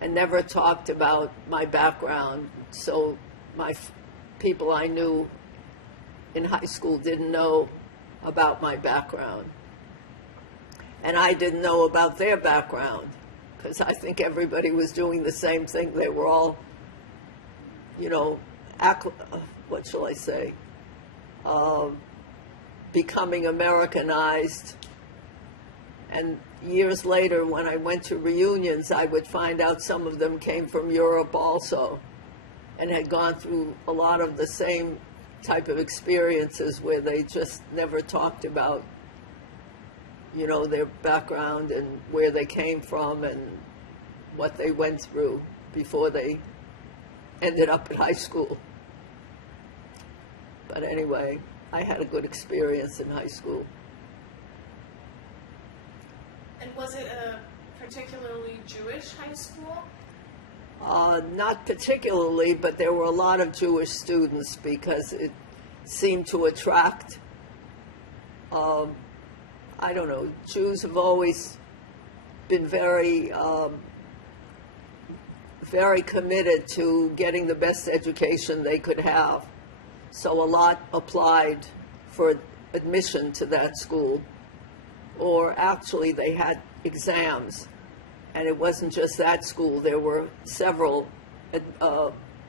and never talked about my background. So people I knew in high school didn't know about my background. And I didn't know about their background, because I think everybody was doing the same thing. They were all, what shall I say, becoming Americanized. And years later, when I went to reunions, I would find out some of them came from Europe also and had gone through a lot of the same type of experiences where they just never talked about, their background and where they came from and what they went through before they ended up at high school. But anyway, I had a good experience in high school. And was it a particularly Jewish high school? Not particularly, but there were a lot of Jewish students because it seemed to attract, I don't know, Jews have always been very committed to getting the best education they could have. So a lot applied for admission to that school. Or actually they had exams, and it wasn't just that school. There were several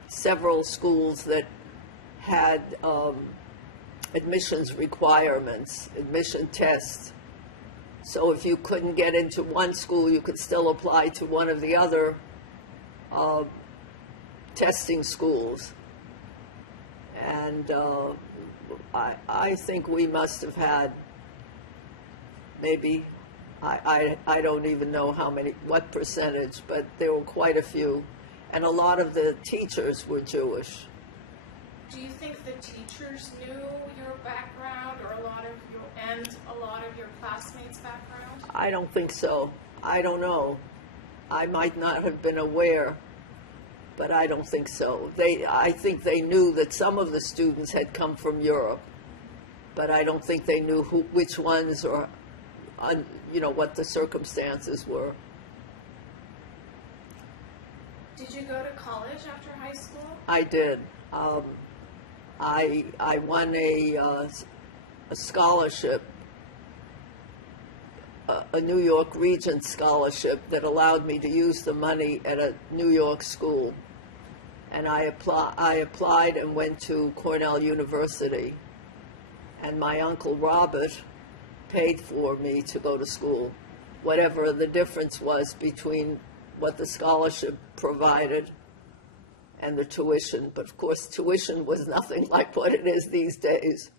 schools that had admissions requirements, admission tests. So if you couldn't get into one school, you could still apply to one of the other testing schools. And I think we must have had maybe, I don't even know what percentage, but there were quite a few. And a lot of the teachers were Jewish. Do you think the teachers knew your background, or a lot of your classmates' background? I don't think so. I don't know. I might not have been aware, but I don't think so. I think they knew that some of the students had come from Europe, but I don't think they knew which ones or what the circumstances were. Did you go to college after high school? I did. I won a scholarship, a New York Regents scholarship that allowed me to use the money at a New York school. And I applied and went to Cornell University. And my Uncle Robert paid for me to go to school, whatever the difference was between what the scholarship provided and the tuition. But of course, tuition was nothing like what it is these days.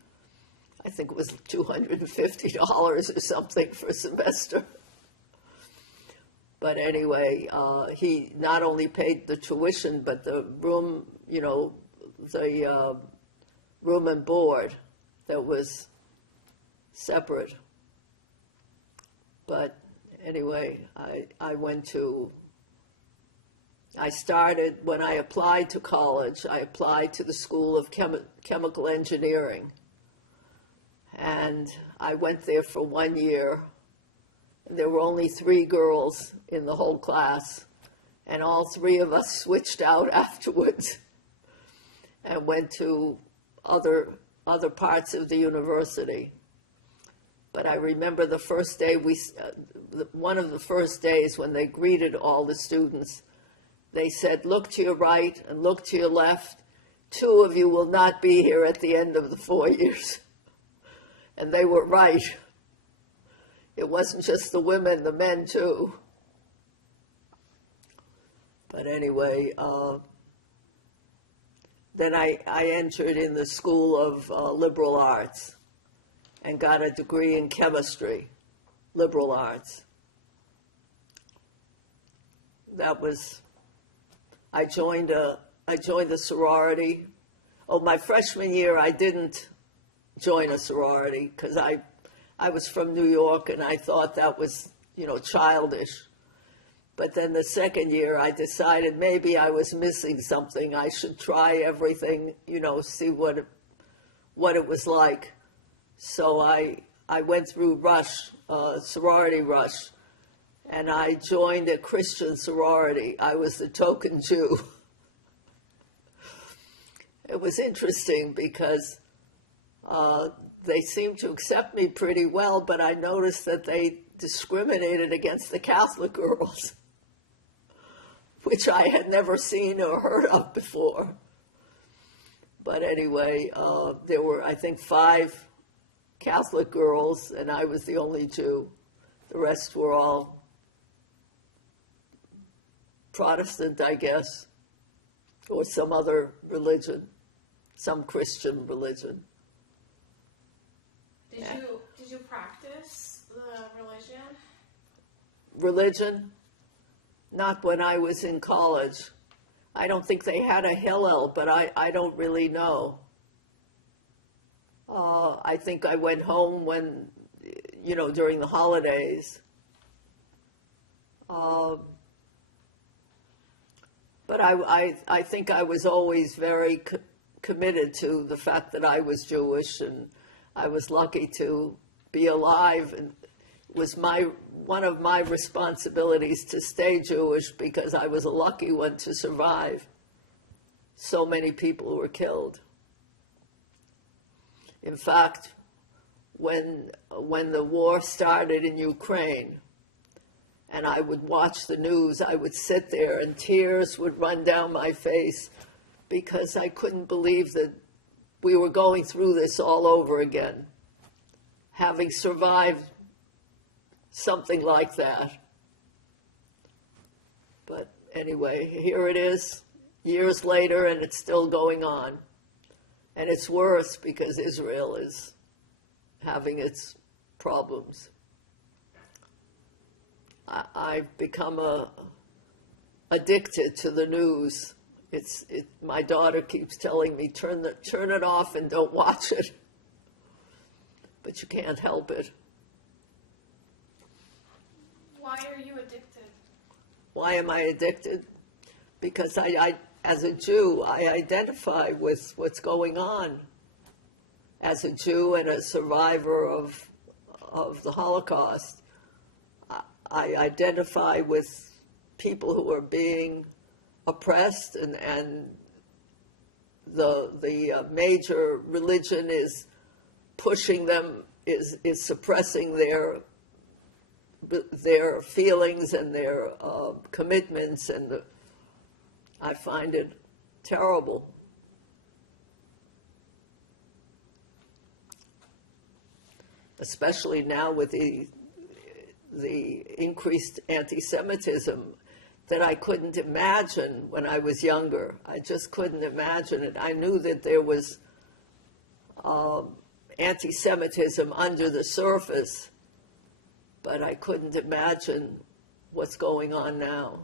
I think it was $250 or something for a semester. But anyway, he not only paid the tuition, but the room, the room and board that was separate. But anyway, I started, when I applied to college, I applied to the School of Chemical Engineering. And I went there for 1 year. There were only 3 girls in the whole class, and all 3 of us switched out afterwards and went to other parts of the university. But I remember the first day, one of the first days when they greeted all the students, they said, "Look to your right and look to your left. 2 of you will not be here at the end of the 4 years." And they were right. It wasn't just the women, the men too. But anyway, then I entered in the School of Liberal Arts and got a degree in chemistry, liberal arts. That was, I joined a sorority. Oh, my freshman year, I didn't join a sorority because I was from New York and I thought that was, childish. But then the second year, I decided maybe I was missing something. I should try everything, see what it was like. So I went through Rush, sorority Rush, and I joined a Christian sorority. I was the token Jew. It was interesting because they seemed to accept me pretty well, but I noticed that they discriminated against the Catholic girls, which I had never seen or heard of before. But anyway, there were, I think, 5 Catholic girls, and I was the only Jew. The rest were all Protestant, I guess, or some other religion, some Christian religion. Did you practice the religion? Religion? Not when I was in college. I don't think they had a Hillel, but I don't really know. I think I went home when, during the holidays. But I think I was always very committed to the fact that I was Jewish, and I was lucky to be alive, and it was one of my responsibilities to stay Jewish because I was a lucky one to survive. So many people were killed. In fact, when the war started in Ukraine, and I would watch the news, I would sit there and tears would run down my face because I couldn't believe that we were going through this all over again, having survived something like that. But anyway, here it is, years later, and it's still going on. And it's worse because Israel is having its problems. I've become addicted to the news. My daughter keeps telling me, turn it off and don't watch it. But you can't help it. Why are you addicted? Why am I addicted? Because I as a Jew, I identify with what's going on. As a Jew and a survivor of the Holocaust, I identify with people who are being oppressed, and the major religion is pushing them, is suppressing their feelings and their commitments, and I find it terrible. Especially now with the increased anti-Semitism that I couldn't imagine when I was younger. I just couldn't imagine it. I knew that there was anti-Semitism under the surface, but I couldn't imagine what's going on now.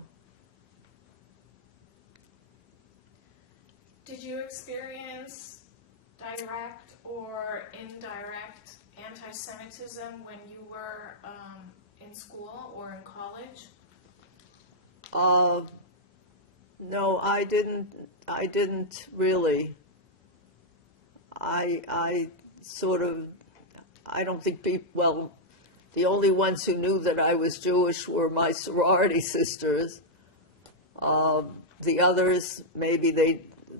Did you experience direct or indirect anti-Semitism when you were in school or in college? No, I didn't really. I don't think people, the only ones who knew that I was Jewish were my sorority sisters. The others, maybe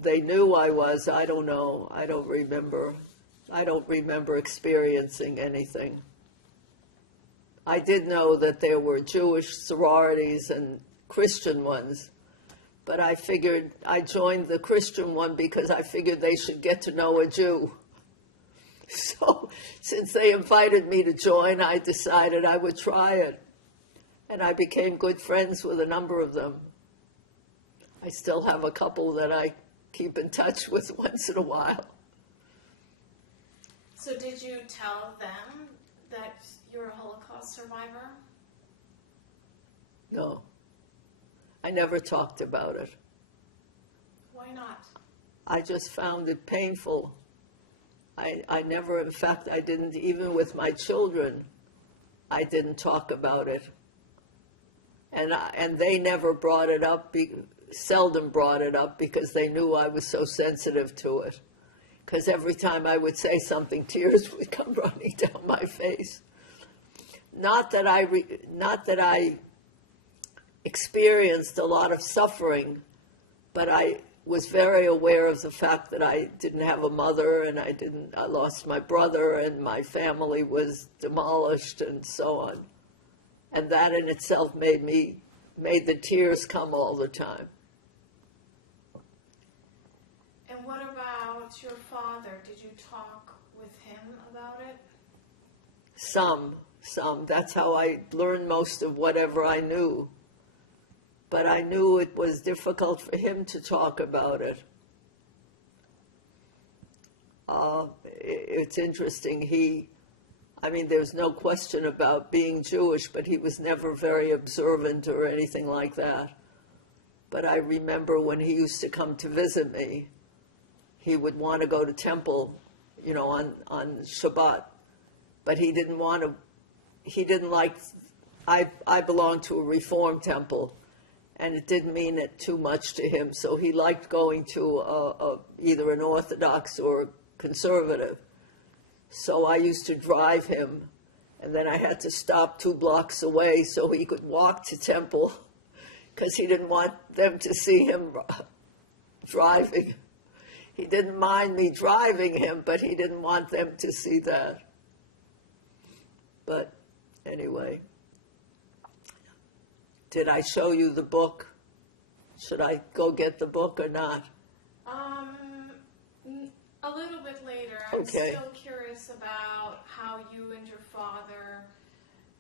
they knew I was. I don't know. I don't remember. I don't remember experiencing anything. I did know that there were Jewish sororities and Christian ones, but I joined the Christian one because I figured they should get to know a Jew. So since they invited me to join, I decided I would try it. And I became good friends with a number of them. I still have a couple that I keep in touch with once in a while. So did you tell them that you're a Holocaust survivor? No. I never talked about it. Why not? I just found it painful. I never, in fact, I didn't, even with my children, I didn't talk about it. And they never brought it up, seldom brought it up, because they knew I was so sensitive to it. Because every time I would say something, tears would come running down my face. Not that I experienced a lot of suffering, but I was very aware of the fact that I didn't have a mother, and I lost my brother, and my family was demolished, and so on. And that in itself made the tears come all the time. And what about your father? Did you talk with him about it? Some. That's how I learned most of whatever I knew. But I knew it was difficult for him to talk about it. It's interesting. There's no question about being Jewish, but he was never very observant or anything like that. But I remember when he used to come to visit me, he would want to go to temple, on Shabbat. But he didn't like, I belonged to a Reform temple, and it didn't mean it too much to him. So he liked going to either an Orthodox or conservative. So I used to drive him, and then I had to stop 2 blocks away so he could walk to temple, because he didn't want them to see him driving. He didn't mind me driving him, but he didn't want them to see that. But anyway, did I show you the book? Should I go get the book or not? A little bit later. I'm Okay. still curious about how you and your father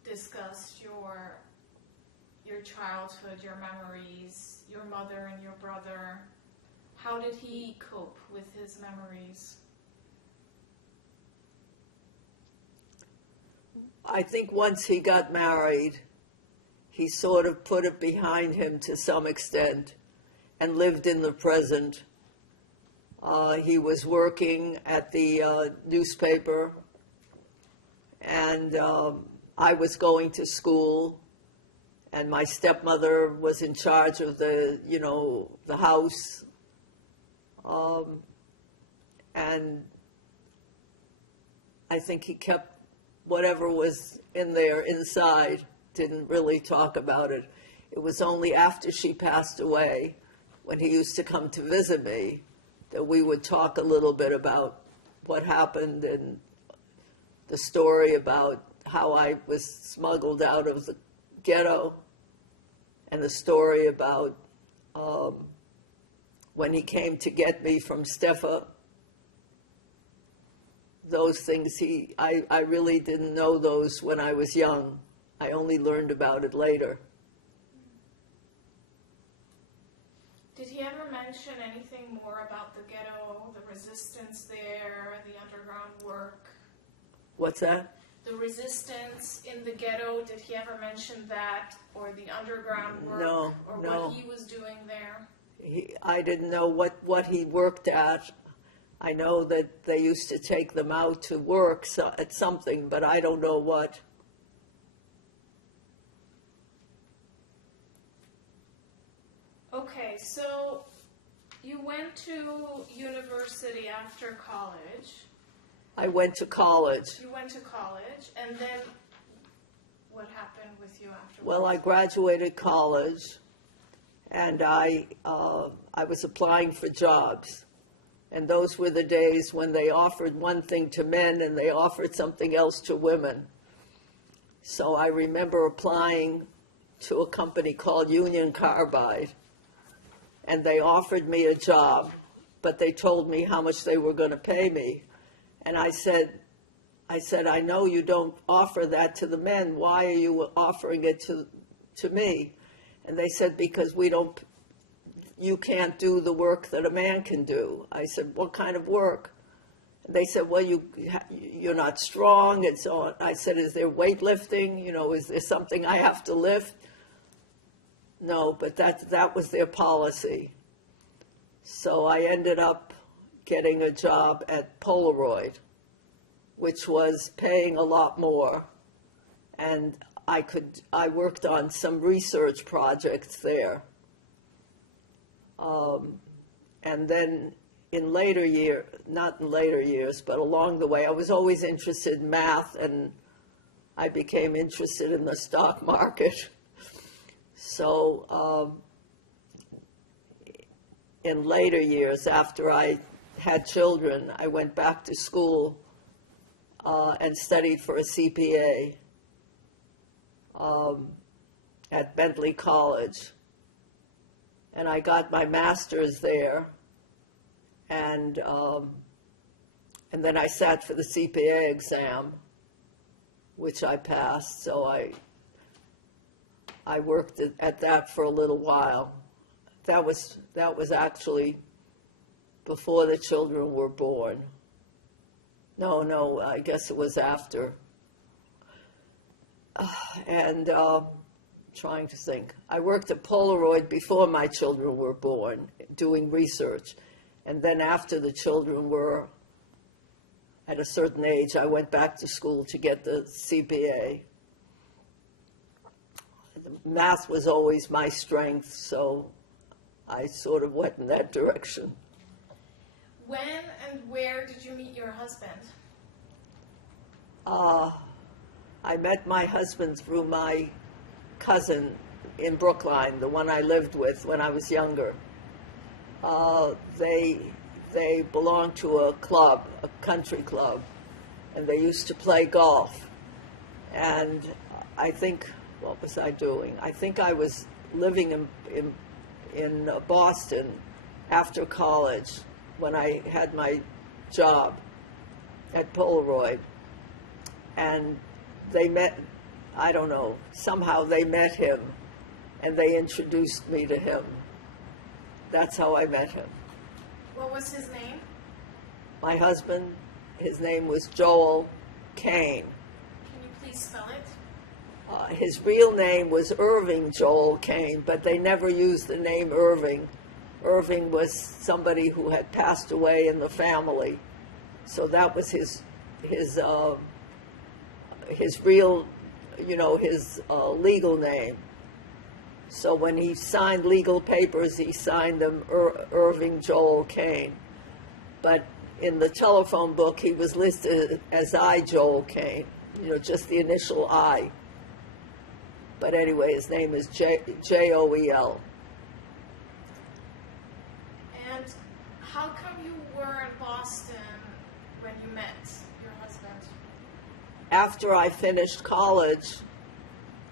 discussed your childhood, your memories, your mother and your brother. How did he cope with his memories? I think once he got married, he sort of put it behind him to some extent and lived in the present. He was working at the newspaper, and I was going to school, and my stepmother was in charge of the house. And I think he kept whatever was in there inside, didn't really talk about it. It was only after she passed away, when he used to come to visit me, that we would talk a little bit about what happened and the story about how I was smuggled out of the ghetto, and the story about when he came to get me from Stefa. Those things, I really didn't know those when I was young. I only learned about it later. Did he ever mention anything more about the ghetto, the resistance there, the underground work? What's that? The resistance in the ghetto, did he ever mention that, or the underground work, No. what he was doing there? I didn't know what he worked at. I know that they used to take them out to work at something, but I don't know what. Okay, so you went to university after college. I went to college. You went to college, and then what happened with you afterwards? Well, I graduated college, and I was applying for jobs. And those were the days when they offered one thing to men and they offered something else to women. So I remember applying to a company called Union Carbide, and they offered me a job, but they told me how much they were going to pay me. And I said, I know you don't offer that to the men. Why are you offering it to me? And they said, because you can't do the work that a man can do. I said, what kind of work? And they said, well, you're not strong. And so on. I said, is there weightlifting? Is there something I have to lift? No, but that was their policy. So I ended up getting a job at Polaroid, which was paying a lot more, and I worked on some research projects there. And then not in later years, but along the way, I was always interested in math, and I became interested in the stock market. So in later years, after I had children, I went back to school and studied for a CPA at Bentley College. And I got my master's there, and then I sat for the CPA exam, which I passed. So I worked at that for a little while. That was actually before the children were born. No, I guess it was after. And trying to think. I worked at Polaroid before my children were born, doing research. And then after the children were at a certain age, I went back to school to get the CPA. Math was always my strength, so I sort of went in that direction. When and where did you meet your husband? I met my husband through my cousin in Brookline, the one I lived with when I was younger. They belonged to a club, a country club, and they used to play golf. And I think, what was I doing? I think I was living in Boston after college when I had my job at Polaroid. And they met, I don't know, somehow they met him, and they introduced me to him. That's how I met him. What was his name? My husband, his name was Joel Kane. Can you please spell it? His real name was Irving Joel Kane, but they never used the name Irving. Irving was somebody who had passed away in the family, so that was his real, his legal name. So when he signed legal papers, he signed them Irving Joel Kane. But in the telephone book, he was listed as I. Joel Kane, just the initial I. But anyway, his name is Joel. And how come you were in Boston when you met your husband? After I finished college,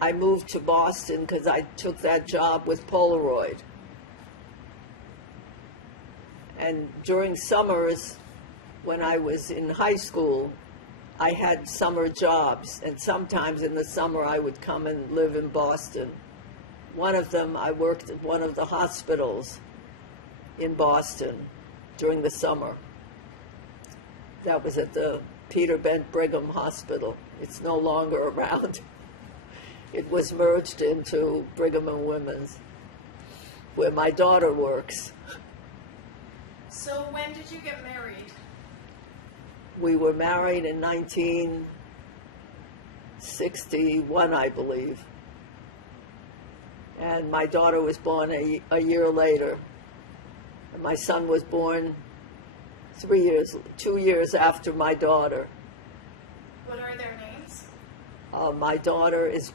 I moved to Boston because I took that job with Polaroid. And during summers, when I was in high school, I had summer jobs, and sometimes in the summer I would come and live in Boston. One of them, I worked at one of the hospitals in Boston during the summer. That was at the Peter Bent Brigham Hospital. It's no longer around. It was merged into Brigham and Women's, where my daughter works. So when did you get married? We were married in 1961, I believe. And my daughter was born a year later. And my son was born 2 years after my daughter. What are their names? My daughter is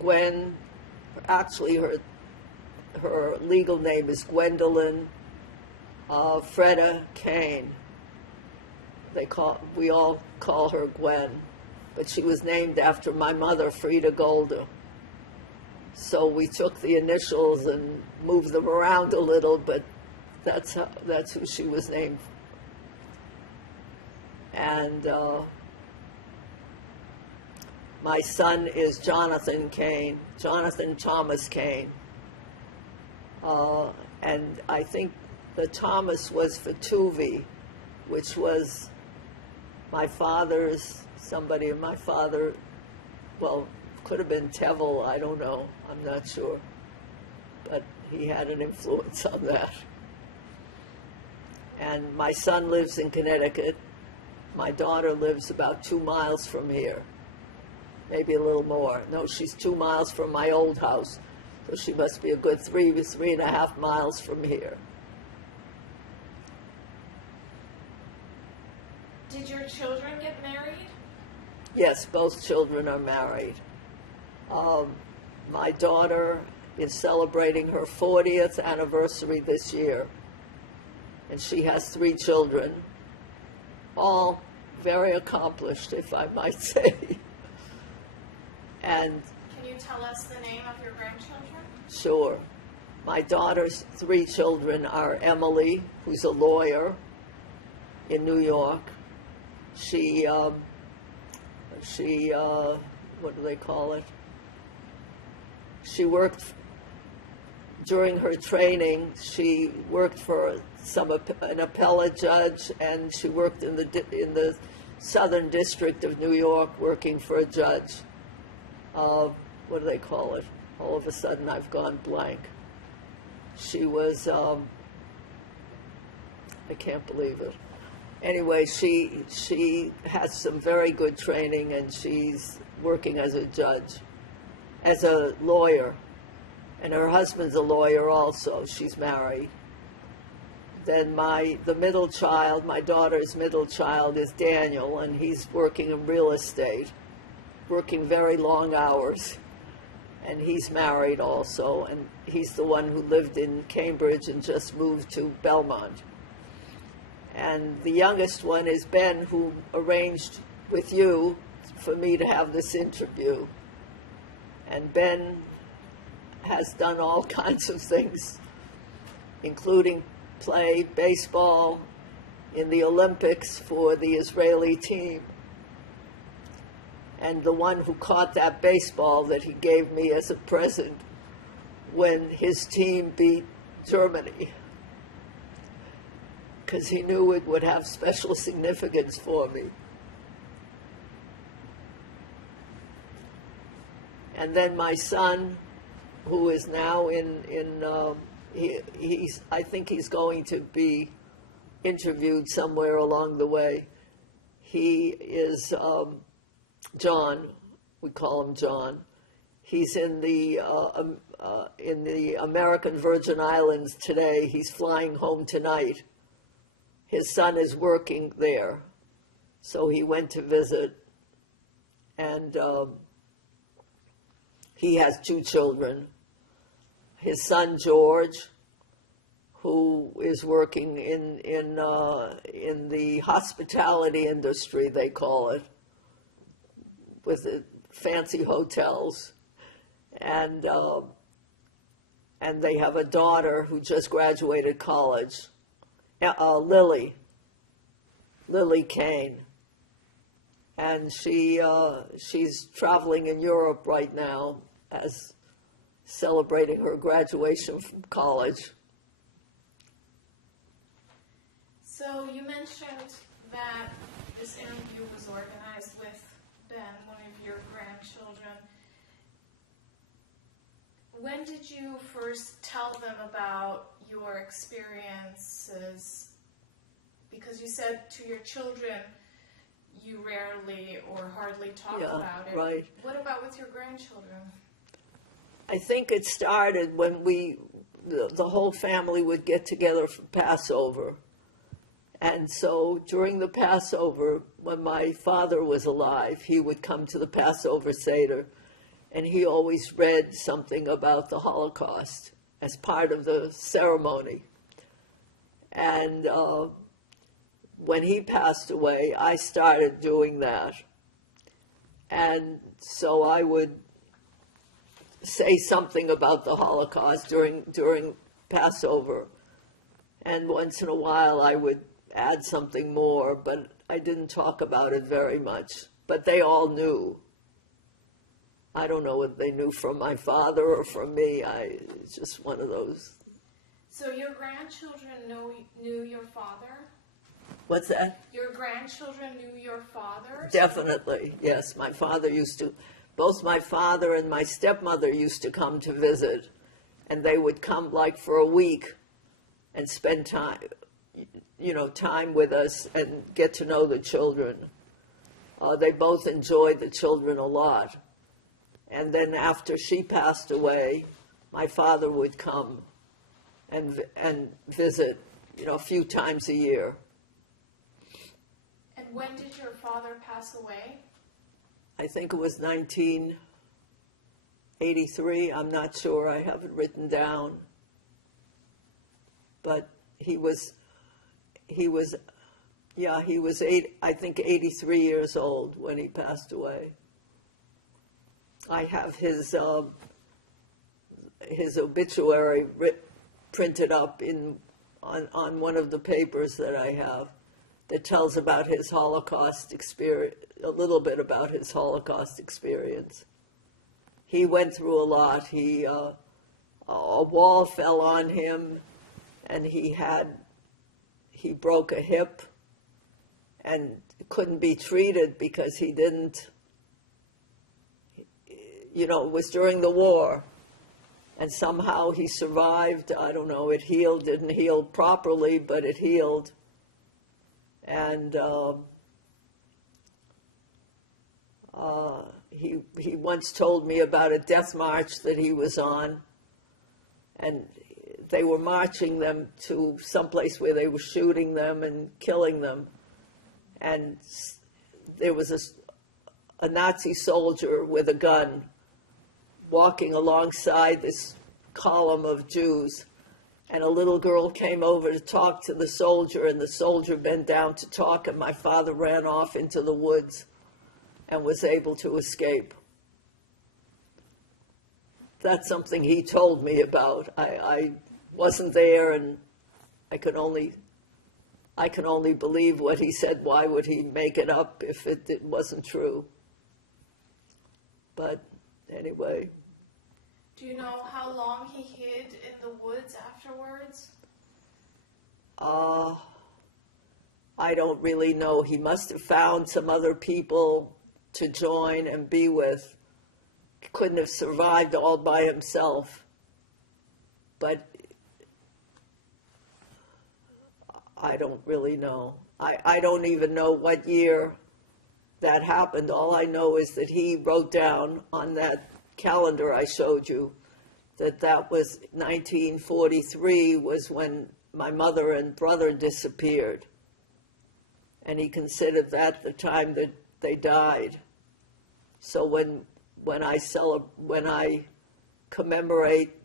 Gwen. Actually, her legal name is Gwendolyn Freda Kane. We all call her Gwen, but she was named after my mother, Frida Golda. So we took the initials and moved them around a little, but that's who she was named. And my son is Jonathan Kane, Jonathan Thomas Kane. And I think the Thomas was for Tuvey, which was my father's, somebody of my father, well, could have been Tevel, I don't know, I'm not sure. But he had an influence on that. And my son lives in Connecticut. My daughter lives about 2 miles from here, maybe a little more. No, she's 2 miles from my old house, so she must be a good 3.5 miles from here. Did your children get married? Yes, both children are married. My daughter is celebrating her 40th anniversary this year, and she has 3 children, all very accomplished, if I might say. And Can you tell us the name of your grandchildren? sure, my daughter's 3 children are Emily, who's a lawyer in New York. She what do they call it? She worked during her training. She worked for an appellate judge, and she worked in the Southern District of New York, working for a judge. What do they call it? All of a sudden, I've gone blank. She was I can't believe it. Anyway, she has some very good training, and she's working as a judge, as a lawyer, and her husband's a lawyer also. She's married. Then the middle child, my daughter's middle child, is Daniel, and he's working in real estate, working very long hours, and he's married also, and he's the one who lived in Cambridge and just moved to Belmont. And the youngest one is Ben, who arranged with you for me to have this interview. And Ben has done all kinds of things, including play baseball in the Olympics for the Israeli team. And the one who caught that baseball that he gave me as a present when his team beat Germany, because he knew it would have special significance for me. And then my son, who is now I think he's going to be interviewed somewhere along the way. He is John. We call him John. He's in the American Virgin Islands today. He's flying home tonight. His son is working there, so he went to visit, and he has 2 children. His son George, who is working in the hospitality industry, they call it, with the fancy hotels, and they have a daughter who just graduated college. Lily Kane, and she's traveling in Europe right now as celebrating her graduation from college. So you mentioned that this interview was organized with Ben, one of your grandchildren. When did you first tell them about your experiences? Because you said to your children you rarely or hardly talk about it. Right. What about with your grandchildren? I think it started when the whole family would get together for Passover. And so during the Passover, when my father was alive, he would come to the Passover Seder, and he always read something about the Holocaust as part of the ceremony. And when he passed away, I started doing that. And so I would say something about the Holocaust during Passover. And once in a while I would add something more, but I didn't talk about it very much, but they all knew. I don't know whether they knew from my father or from me. It's just one of those. So your grandchildren knew your father? What's that? Your grandchildren knew your father? Definitely, yes. My father used to, both my father and my stepmother used to come to visit, and they would come like for a week and spend time, time with us and get to know the children. They both enjoyed the children a lot. And then after she passed away, my father would come and visit, a few times a year. And when did your father pass away? I think it was 1983. I'm not sure. I have it written down. But he was I think 83 years old when he passed away. I have his obituary printed up on one of the papers that I have that tells about his Holocaust experience, a little bit about his Holocaust experience. He went through a lot. A wall fell on him, and he broke a hip and couldn't be treated because he didn't. It was during the war, and somehow he survived. I don't know, it healed, didn't heal properly, but it healed. And he once told me about a death march that he was on, and they were marching them to someplace where they were shooting them and killing them. And there was a Nazi soldier with a gun walking alongside this column of Jews, and a little girl came over to talk to the soldier, and the soldier bent down to talk, and my father ran off into the woods and was able to escape. That's something he told me about. I wasn't there, and I can only believe what he said. Why would he make it up if it wasn't true? But anyway. Do you know how long he hid in the woods afterwards? I don't really know. He must have found some other people to join and be with. He couldn't have survived all by himself. But I don't really know. I don't even know what year that happened. All I know is that he wrote down on that calendar I showed you that was 1943 was when my mother and brother disappeared, and he considered that the time that they died. So when I commemorate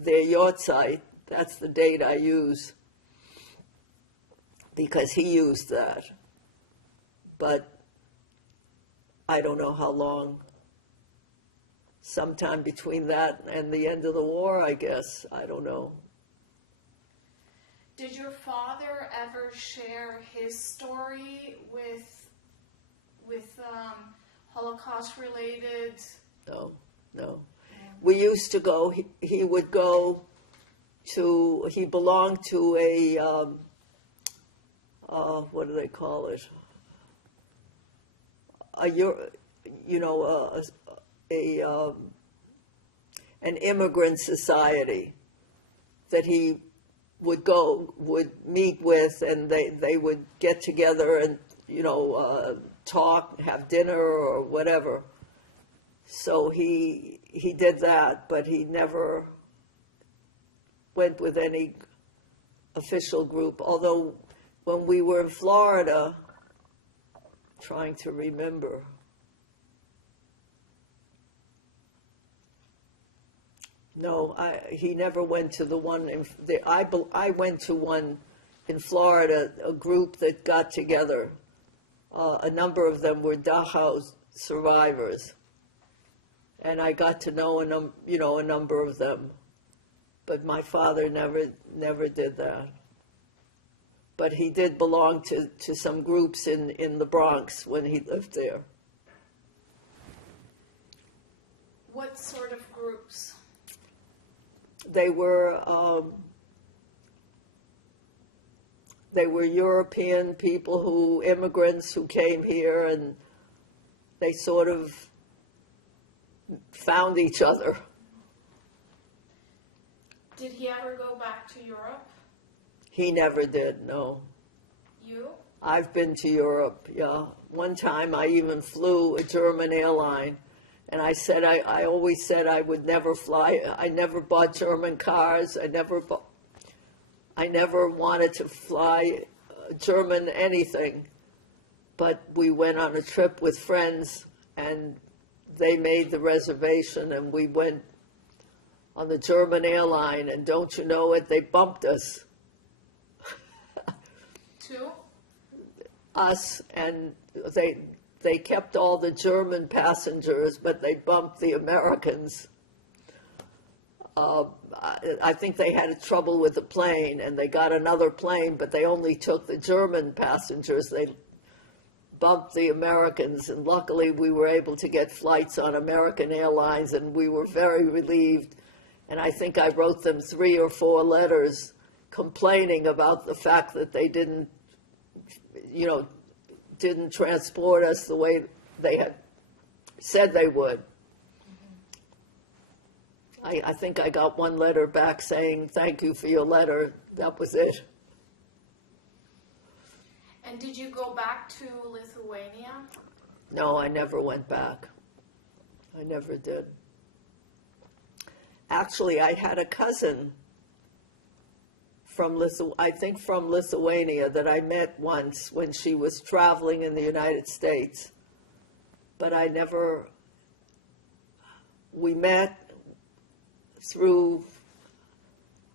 their yahrzeit, that's the date I use, because he used that. But I don't know how long. Sometime between that and the end of the war, I guess. I don't know. Did your father ever share his story with Holocaust-related? No. We used to go. He would go to. He belonged to a. What do they call it? An immigrant society that he would meet with, and they would get together and talk, have dinner or whatever. So he did that, but he never went with any official group. Although when we were in Florida, trying to remember. No, he never went to the one. I went to one in Florida, a group that got together. A number of them were Dachau survivors, and I got to know a number of them. But my father never did that. but he did belong to some groups in the Bronx when he lived there. What sort of groups? They were European people immigrants who came here, and they sort of found each other. Did he ever go back to Europe? He never did, no. You? I've been to Europe, yeah. One time I even flew a German airline, and I always said I would never fly. I never bought German cars. I never wanted to fly German anything. But we went on a trip with friends, and they made the reservation, and we went on the German airline, and don't you know it, they bumped us. Two? Us, and they kept all the German passengers, but they bumped the Americans. I think they had trouble with the plane, and they got another plane, but they only took the German passengers. They bumped the Americans, and luckily we were able to get flights on American Airlines, and we were very relieved. And I think I wrote them 3 or 4 letters complaining about the fact that they didn't transport us the way they had said they would. I think I got 1 letter back saying, "Thank you for your letter." That was it. And did you go back to Lithuania? No, I never went back. I never did. Actually, I had a cousin from Lithuania that I met once when she was traveling in the United States. But we met through,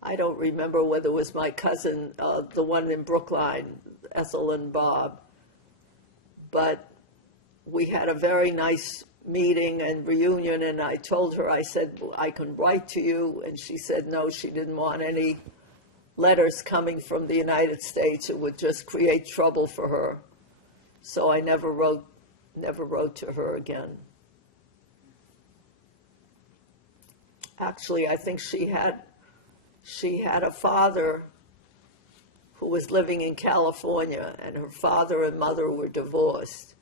I don't remember whether it was my cousin, the one in Brookline, Ethel and Bob. But we had a very nice meeting and reunion, and I told her, I said, "I can write to you," and she said no, she didn't want any letters coming from the United States. It would just create trouble for her. So I never wrote to her again. Actually, I think she had a father who was living in California, and her father and mother were divorced.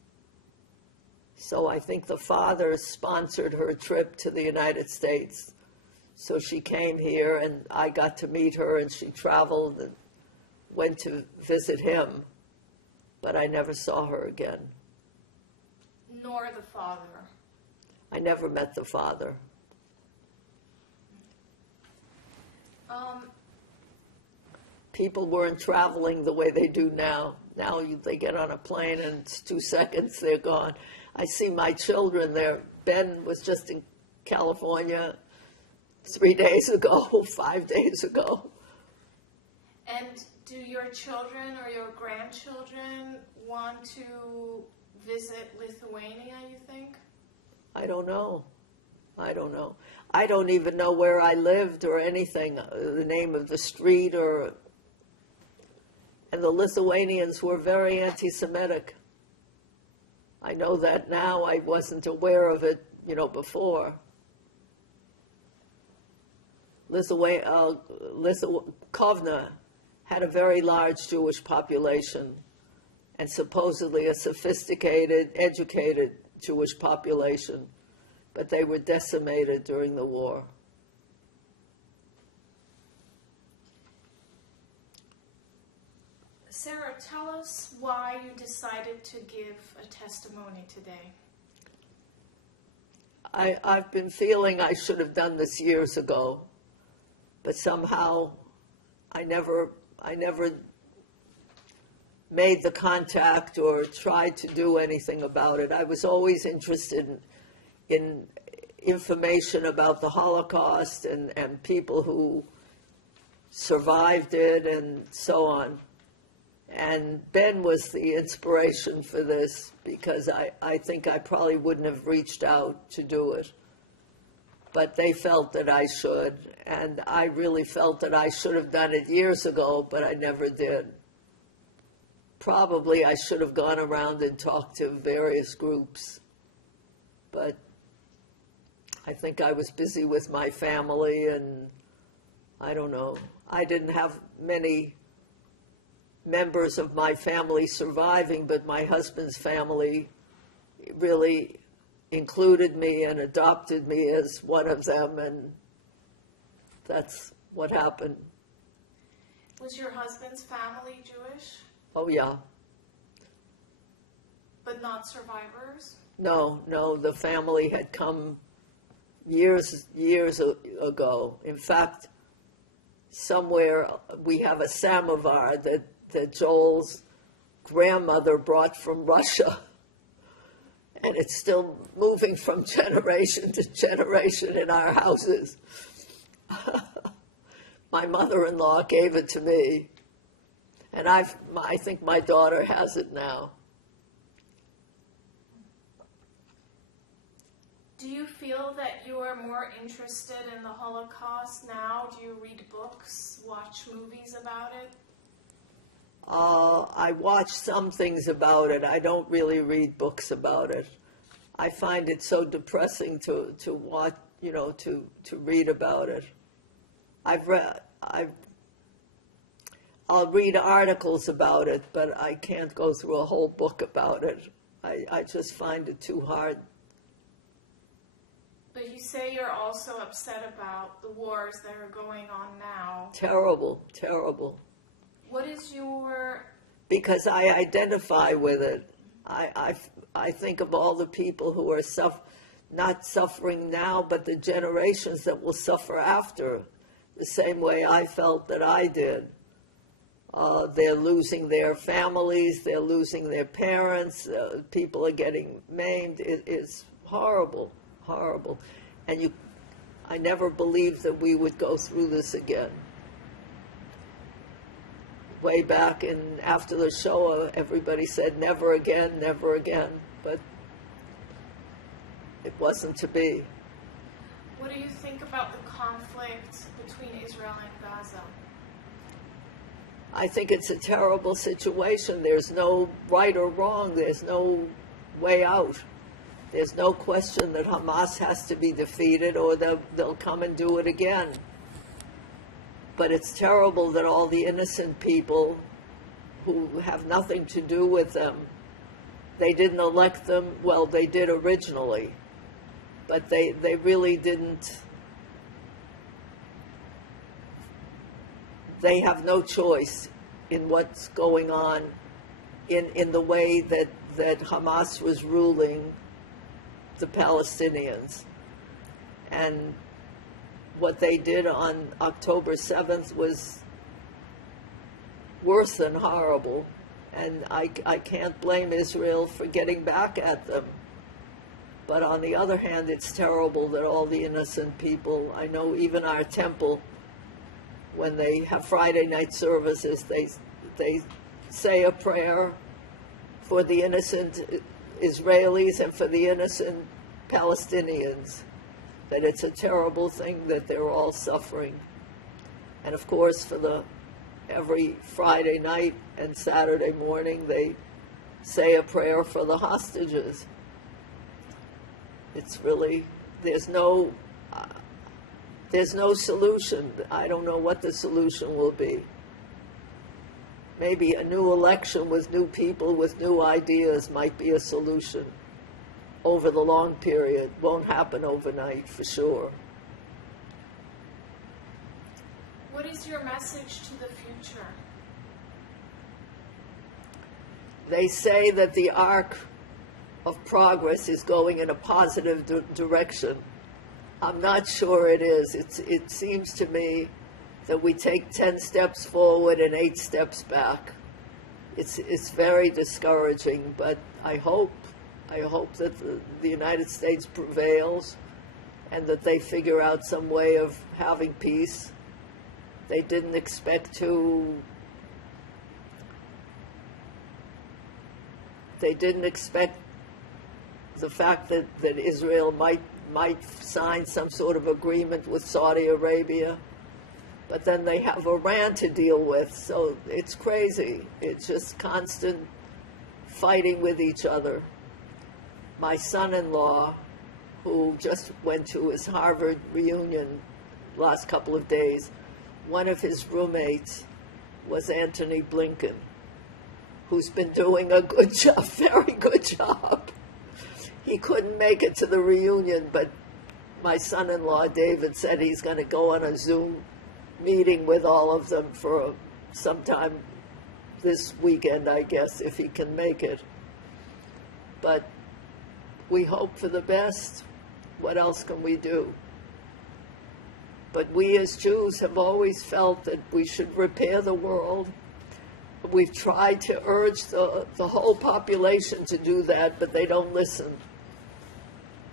So I think the father sponsored her trip to the United States. So she came here, and I got to meet her, and she traveled and went to visit him. But I never saw her again. Nor the father. I never met the father. People weren't traveling the way they do now. Now they get on a plane, and it's 2 seconds, they're gone. I see my children there. Ben was just in California 3 days ago, 5 days ago. And do your children or your grandchildren want to visit Lithuania, you think? I don't know. I don't even know where I lived or anything, the name of the street and the Lithuanians were very anti-Semitic. I know that now. I wasn't aware of it, before. Kovna had a very large Jewish population, and supposedly a sophisticated, educated Jewish population, but they were decimated during the war. Sarah, tell us why you decided to give a testimony today. I've been feeling I should have done this years ago, but somehow I never made the contact or tried to do anything about it. I was always interested in information about the Holocaust and people who survived it and so on. And Ben was the inspiration for this, because I think I probably wouldn't have reached out to do it. But they felt that I should, and I really felt that I should have done it years ago, but I never did. probably I should have gone around and talked to various groups, but I think I was busy with my family, and I don't know. I didn't have many members of my family surviving, but my husband's family really included me and adopted me as one of them, and that's what happened. Was your husband's family Jewish, Oh, yeah. but not survivors? No, the family had come years ago. In fact, somewhere we have a samovar that Joel's grandmother brought from Russia. And it's still moving from generation to generation in our houses. My mother-in-law gave it to me. And I think my daughter has it now. Do you feel that you are more interested in the Holocaust now? Do you read books, watch movies about it? I watch some things about it. I don't really read books about it. I find it so depressing to watch, to read about it. I'll read articles about it, but I can't go through a whole book about it. I just find it too hard. But you say you're also upset about the wars that are going on now. Terrible, terrible. What is your... Because I identify with it. I think of all the people who are not suffering now, but the generations that will suffer after, the same way I felt that I did. They're losing their families, they're losing their parents, people are getting maimed. It's horrible, horrible. And I never believed that we would go through this again. Way back after the Shoah, everybody said never again, but it wasn't to be. What do you think about the conflict between Israel and Gaza? I think it's a terrible situation. There's no right or wrong. There's no way out. There's no question that Hamas has to be defeated or they'll come and do it again. But it's terrible that all the innocent people who have nothing to do with them, they didn't elect them. Well, they did originally, but they really didn't. They have no choice in what's going on in the way that Hamas was ruling the Palestinians. And what they did on October 7th was worse than horrible. And I can't blame Israel for getting back at them. But on the other hand, it's terrible that all the innocent people, I know even our temple, when they have Friday night services, they say a prayer for the innocent Israelis and for the innocent Palestinians, that it's a terrible thing that they're all suffering. And of course, every Friday night and Saturday morning, they say a prayer for the hostages. It's really, there's no solution. I don't know what the solution will be. Maybe a new election with new people with new ideas might be a solution over the long period. Won't happen overnight, for sure. What is your message to the future? They say that the arc of progress is going in a positive direction. I'm not sure it is. It seems to me that we take 10 steps forward and 8 steps back. It's very discouraging, but I hope that the United States prevails and that they figure out some way of having peace. They didn't expect the fact that Israel might sign some sort of agreement with Saudi Arabia. but then they have Iran to deal with, so it's crazy. It's just constant fighting with each other. My son-in-law, who just went to his Harvard reunion last couple of days, one of his roommates was Antony Blinken, who's been doing a good job, very good job. He couldn't make it to the reunion, but my son-in-law, David, said he's going to go on a Zoom meeting with all of them for sometime this weekend, I guess, if he can make it. But we hope for the best. What else can we do? But we as Jews have always felt that we should repair the world. We've tried to urge the whole population to do that, but they don't listen.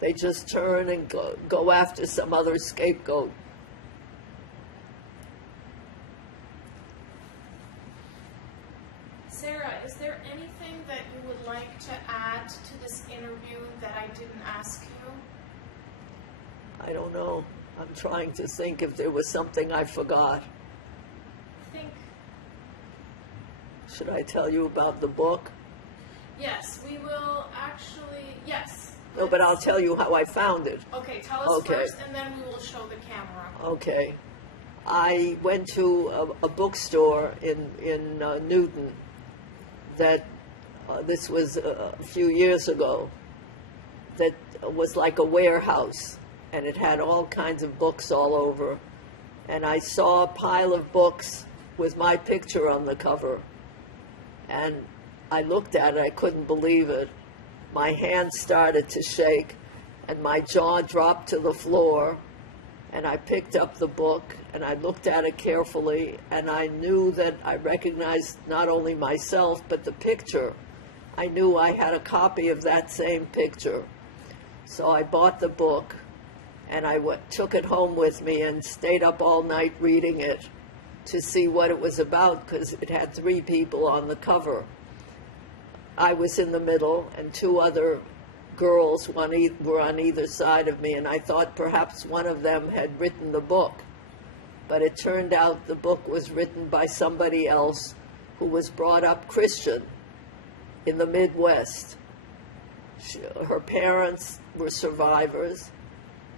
They just turn and go after some other scapegoat. Sarah, is there anything that you would like to add to this interview that I didn't ask you? I don't know. I'm trying to think if there was something I forgot. I think, Should I tell you about the book? yes, we will actually, yes. No, but I'll tell you how I found it. Okay, tell us Okay. first, and then we will show the camera. Okay. I went to a bookstore in Newton that, this was a few years ago, that was like a warehouse, and it had all kinds of books all over. And I saw a pile of books with my picture on the cover. And I looked at it, I couldn't believe it. My hands started to shake, and my jaw dropped to the floor, and I picked up the book, and I looked at it carefully, and I knew that I recognized not only myself, but the picture. I knew I had a copy of that same picture. So I bought the book, and I took it home with me and stayed up all night reading it to see what it was about, because it had 3 people on the cover. I was in the middle, and 2 other girls were on either side of me, and I thought perhaps one of them had written the book. But it turned out the book was written by somebody else who was brought up Christian in the Midwest. Her parents were survivors,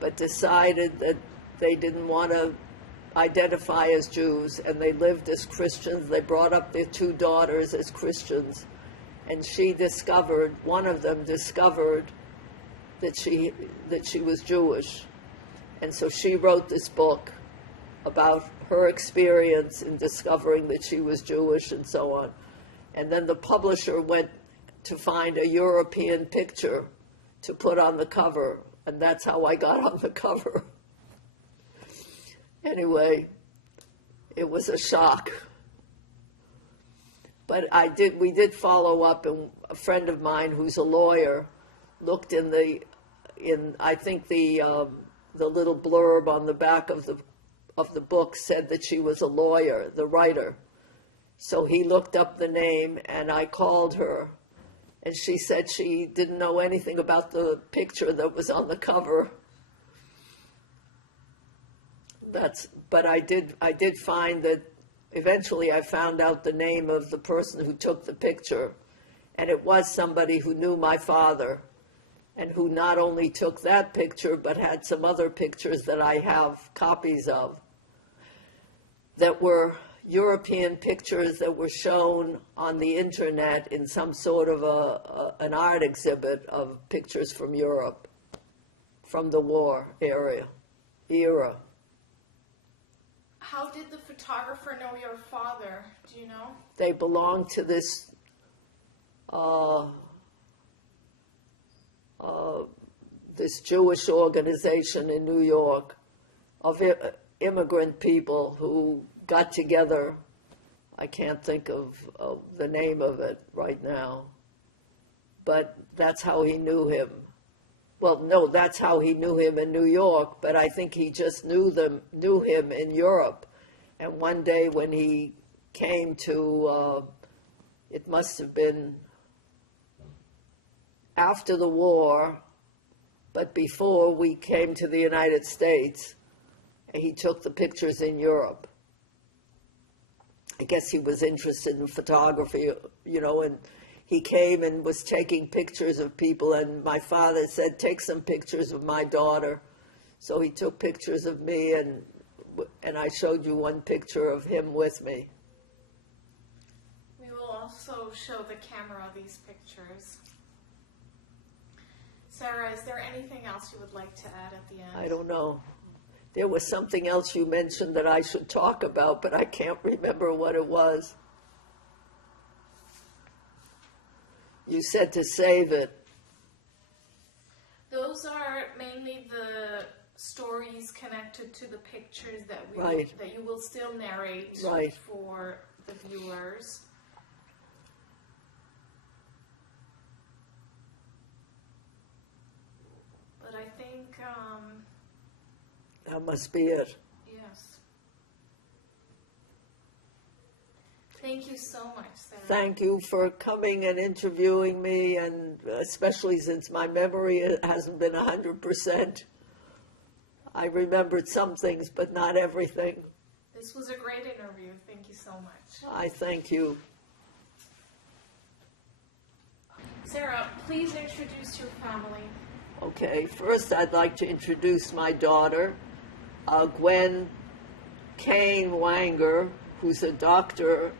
but decided that they didn't want to identify as Jews, and they lived as Christians. They brought up their 2 daughters as Christians. And one of them discovered that she was Jewish. And so she wrote this book about her experience in discovering that she was Jewish and so on. And then the publisher went to find a European picture to put on the cover, and that's how I got on the cover. Anyway, it was a shock. But we did follow up, and a friend of mine who's a lawyer looked I think the little blurb on the back of the book said that she was a lawyer, the writer. So he looked up the name, and I called her, and she said she didn't know anything about the picture that was on the cover. But I did find that eventually I found out the name of the person who took the picture, and it was somebody who knew my father, and who not only took that picture, but had some other pictures that I have copies of that were European pictures that were shown on the internet in some sort of an art exhibit of pictures from Europe, from the war era. How did the photographer know your father? Do you know? They belonged to this this Jewish organization in New York of immigrant people who got together. I can't think of the name of it right now, but that's how he knew him. Well, no, that's how he knew him in New York, but I think he just knew him in Europe. And one day when he came to, it must have been after the war, but before we came to the United States, he took the pictures in Europe. I guess he was interested in photography, and he came and was taking pictures of people, and my father said, take some pictures of my daughter. So he took pictures of me, and I showed you one picture of him with me. We will also show the camera these pictures. Sarah, is there anything else you would like to add at the end? I don't know. There was something else you mentioned that I should talk about, but I can't remember what it was. You said to save it. Those are mainly the stories connected to the pictures that that you will still narrate for the viewers. But I think that must be it. yes. Thank you so much, Sarah. Thank you for coming and interviewing me, and especially since my memory hasn't been 100%. I remembered some things, but not everything. This was a great interview. Thank you so much. I thank you. Sarah, please introduce your family. Okay, first I'd like to introduce my daughter, Gwen Kane Wanger, who's a doctor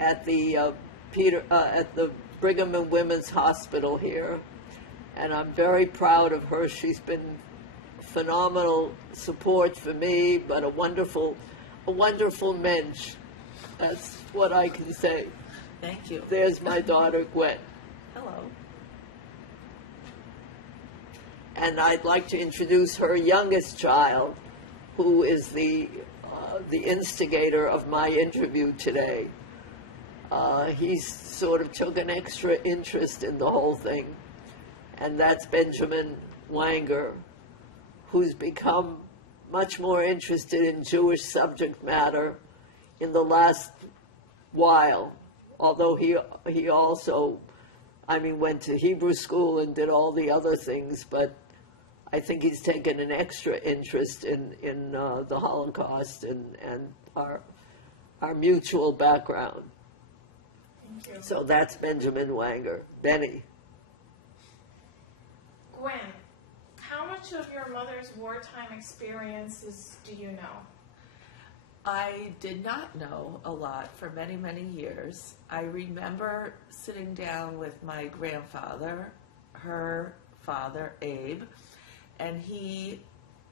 at the at the Brigham and Women's Hospital here, and I'm very proud of her. She's been phenomenal support for me, but a wonderful mensch. That's what I can say. Thank you. There's my daughter, Gwen. Hello. And I'd like to introduce her youngest child, who is the instigator of my interview today. He sort of took an extra interest in the whole thing, and that's Benjamin Wanger, who's become much more interested in Jewish subject matter in the last while, although he also, went to Hebrew school and did all the other things, but I think he's taken an extra interest in the Holocaust and our mutual background. Thank you. So that's Benjamin Wanger. Benny. Gwen, how much of your mother's wartime experiences do you know? I did not know a lot for many, many years. I remember sitting down with my grandfather, her father, Abe, and he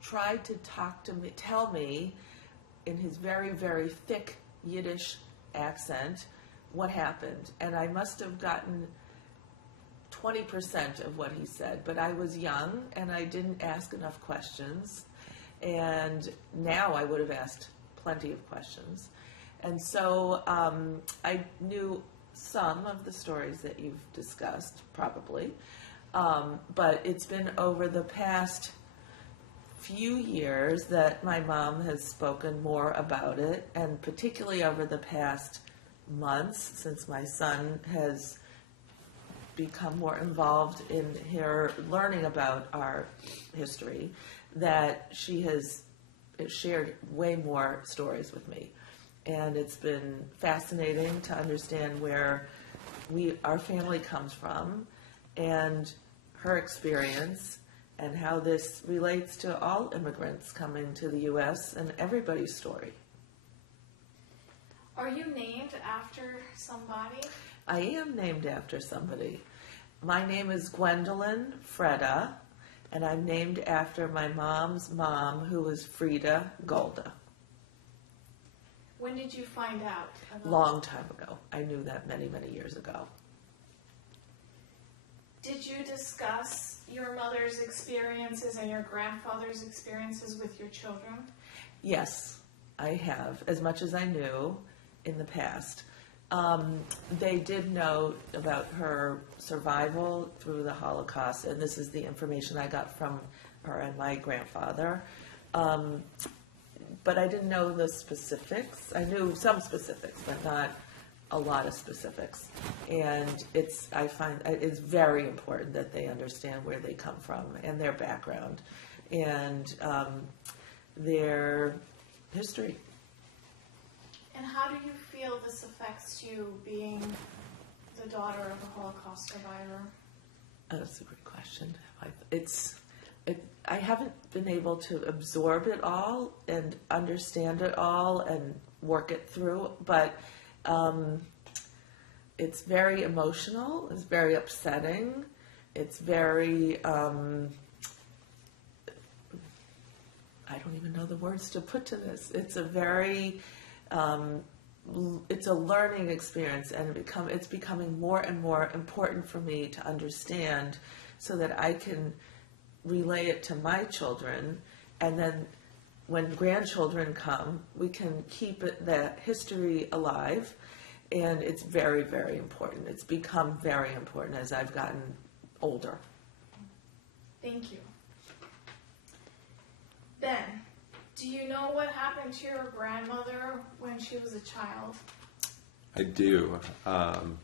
tried to tell me in his very, very thick Yiddish accent what happened. And I must have gotten 20% of what he said, but I was young and I didn't ask enough questions. And now I would have asked plenty of questions. And so I knew some of the stories that you've discussed, probably. But it's been over the past few years that my mom has spoken more about it, and particularly over the past months since my son has become more involved in her learning about our history, that she has shared way more stories with me. And it's been fascinating to understand where our family comes from and her experience and how this relates to all immigrants coming to the U.S. and everybody's story. Are you named after somebody? I am named after somebody. My name is Gwendolyn Freda, and I'm named after my mom's mom, who was Frida Golda. When did you find out? Long time ago. I knew that many, many years ago. Did you discuss your mother's experiences and your grandfather's experiences with your children? Yes, I have, as much as I knew in the past. They did know about her survival through the Holocaust, and this is the information I got from her and my grandfather. But I didn't know the specifics. I knew some specifics, but not a lot of specifics. And I find it's very important that they understand where they come from and their background and their history. And how do you feel this affects you being the daughter of a Holocaust survivor? That's a great question. I haven't been able to absorb it all and understand it all and work it through, but it's very emotional. It's very upsetting. It's very, I don't even know the words to put to this. It's a very, it's a learning experience, and it's becoming more and more important for me to understand so that I can relay it to my children, and then when grandchildren come, we can keep the history alive, and it's very, very important. It's become very important as I've gotten older. Thank you. Ben, do you know what happened to your grandmother when she was a child? I do,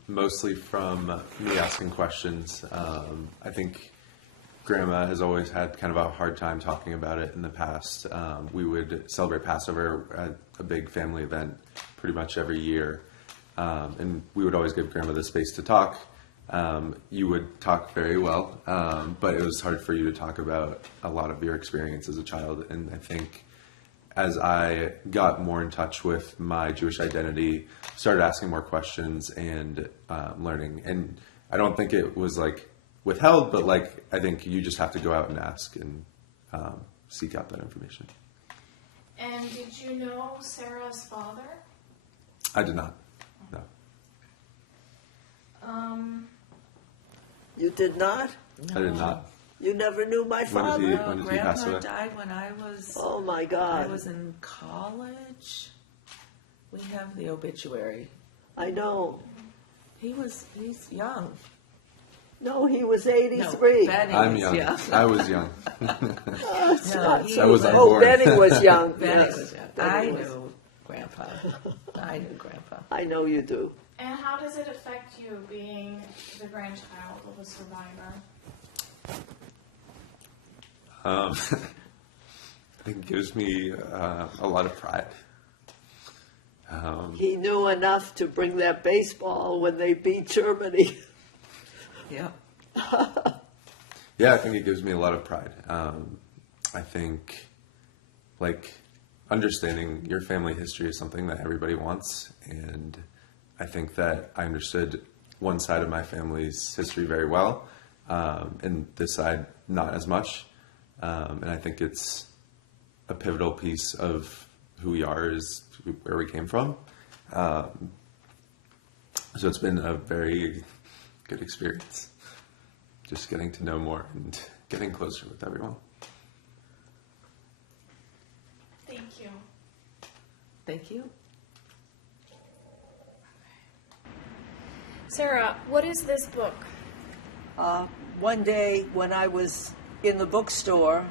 mostly from me asking questions. I think Grandma has always had kind of a hard time talking about it in the past. We would celebrate Passover at a big family event pretty much every year, and we would always give Grandma the space to talk. You would talk very well, but it was hard for you to talk about a lot of your experience as a child, and I think as I got more in touch with my Jewish identity, started asking more questions and learning. And I don't think it was like withheld, but like I think you just have to go out and ask and seek out that information. And did you know Sarah's father? I did not. No. You did not? I did not. You never knew my father? When did he pass Grandpa away? died when I was. Oh my I God. was in college. We have the obituary. I know. He's young. No, he was 83. No, Benny I'm was young. I was young. No, he I was was- unborn. Benny was young. Benny yes. was young. Benny I was- knew Grandpa. I knew Grandpa. I know you do. And how does it affect you being the grandchild of a survivor? I think it gives me a lot of pride. He knew enough to bring that baseball when they beat Germany. Yeah. Yeah, I think it gives me a lot of pride. I think, like, understanding your family history is something that everybody wants, and I think that I understood one side of my family's history very well, and this side not as much. And I think it's a pivotal piece of who we are, is where we came from. So it's been a very good experience, just getting to know more and getting closer with everyone. Thank you. Thank you. Sarah, what is this book? One day when I was in the bookstore,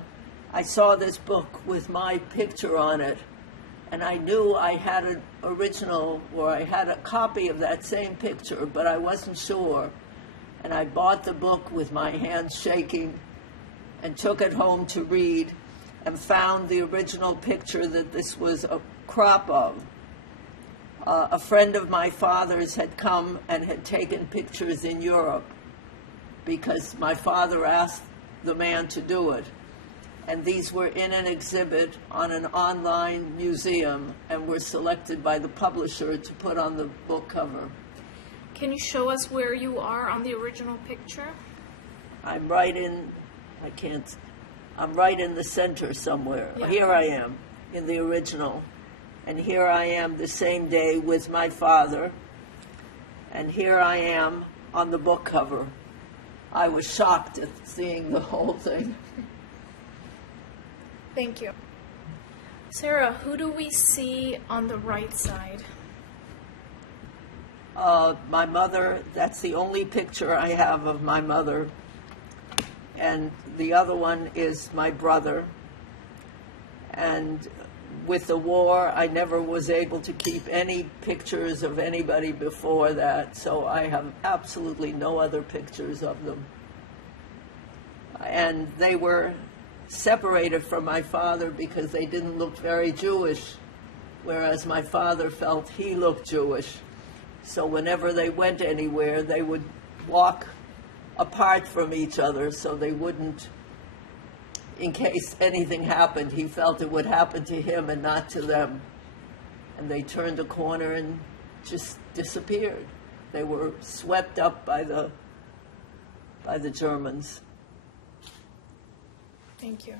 I saw this book with my picture on it, and I knew I had an original, or I had a copy of that same picture, but I wasn't sure. And I bought the book with my hands shaking and took it home to read, and found the original picture that this was a crop of. A friend of my father's had come and had taken pictures in Europe because my father asked the man to do it. And these were in an exhibit on an online museum and were selected by the publisher to put on the book cover. Can you show us where you are on the original picture? I'm right in the center somewhere. Yeah. Here I am in the original. And here I am the same day with my father. And here I am on the book cover. I was shocked at seeing the whole thing. Thank you. Sarah, who do we see on the right side? My mother, that's the only picture I have of my mother. And the other one is my brother. And with the war, I never was able to keep any pictures of anybody before that, so I have absolutely no other pictures of them. And they were separated from my father because they didn't look very Jewish. whereas my father felt he looked Jewish. So whenever they went anywhere, they would walk apart from each other so they wouldn't, in case anything happened, he felt it would happen to him and not to them. And they turned a corner and just disappeared. They were swept up by the Germans. Thank you.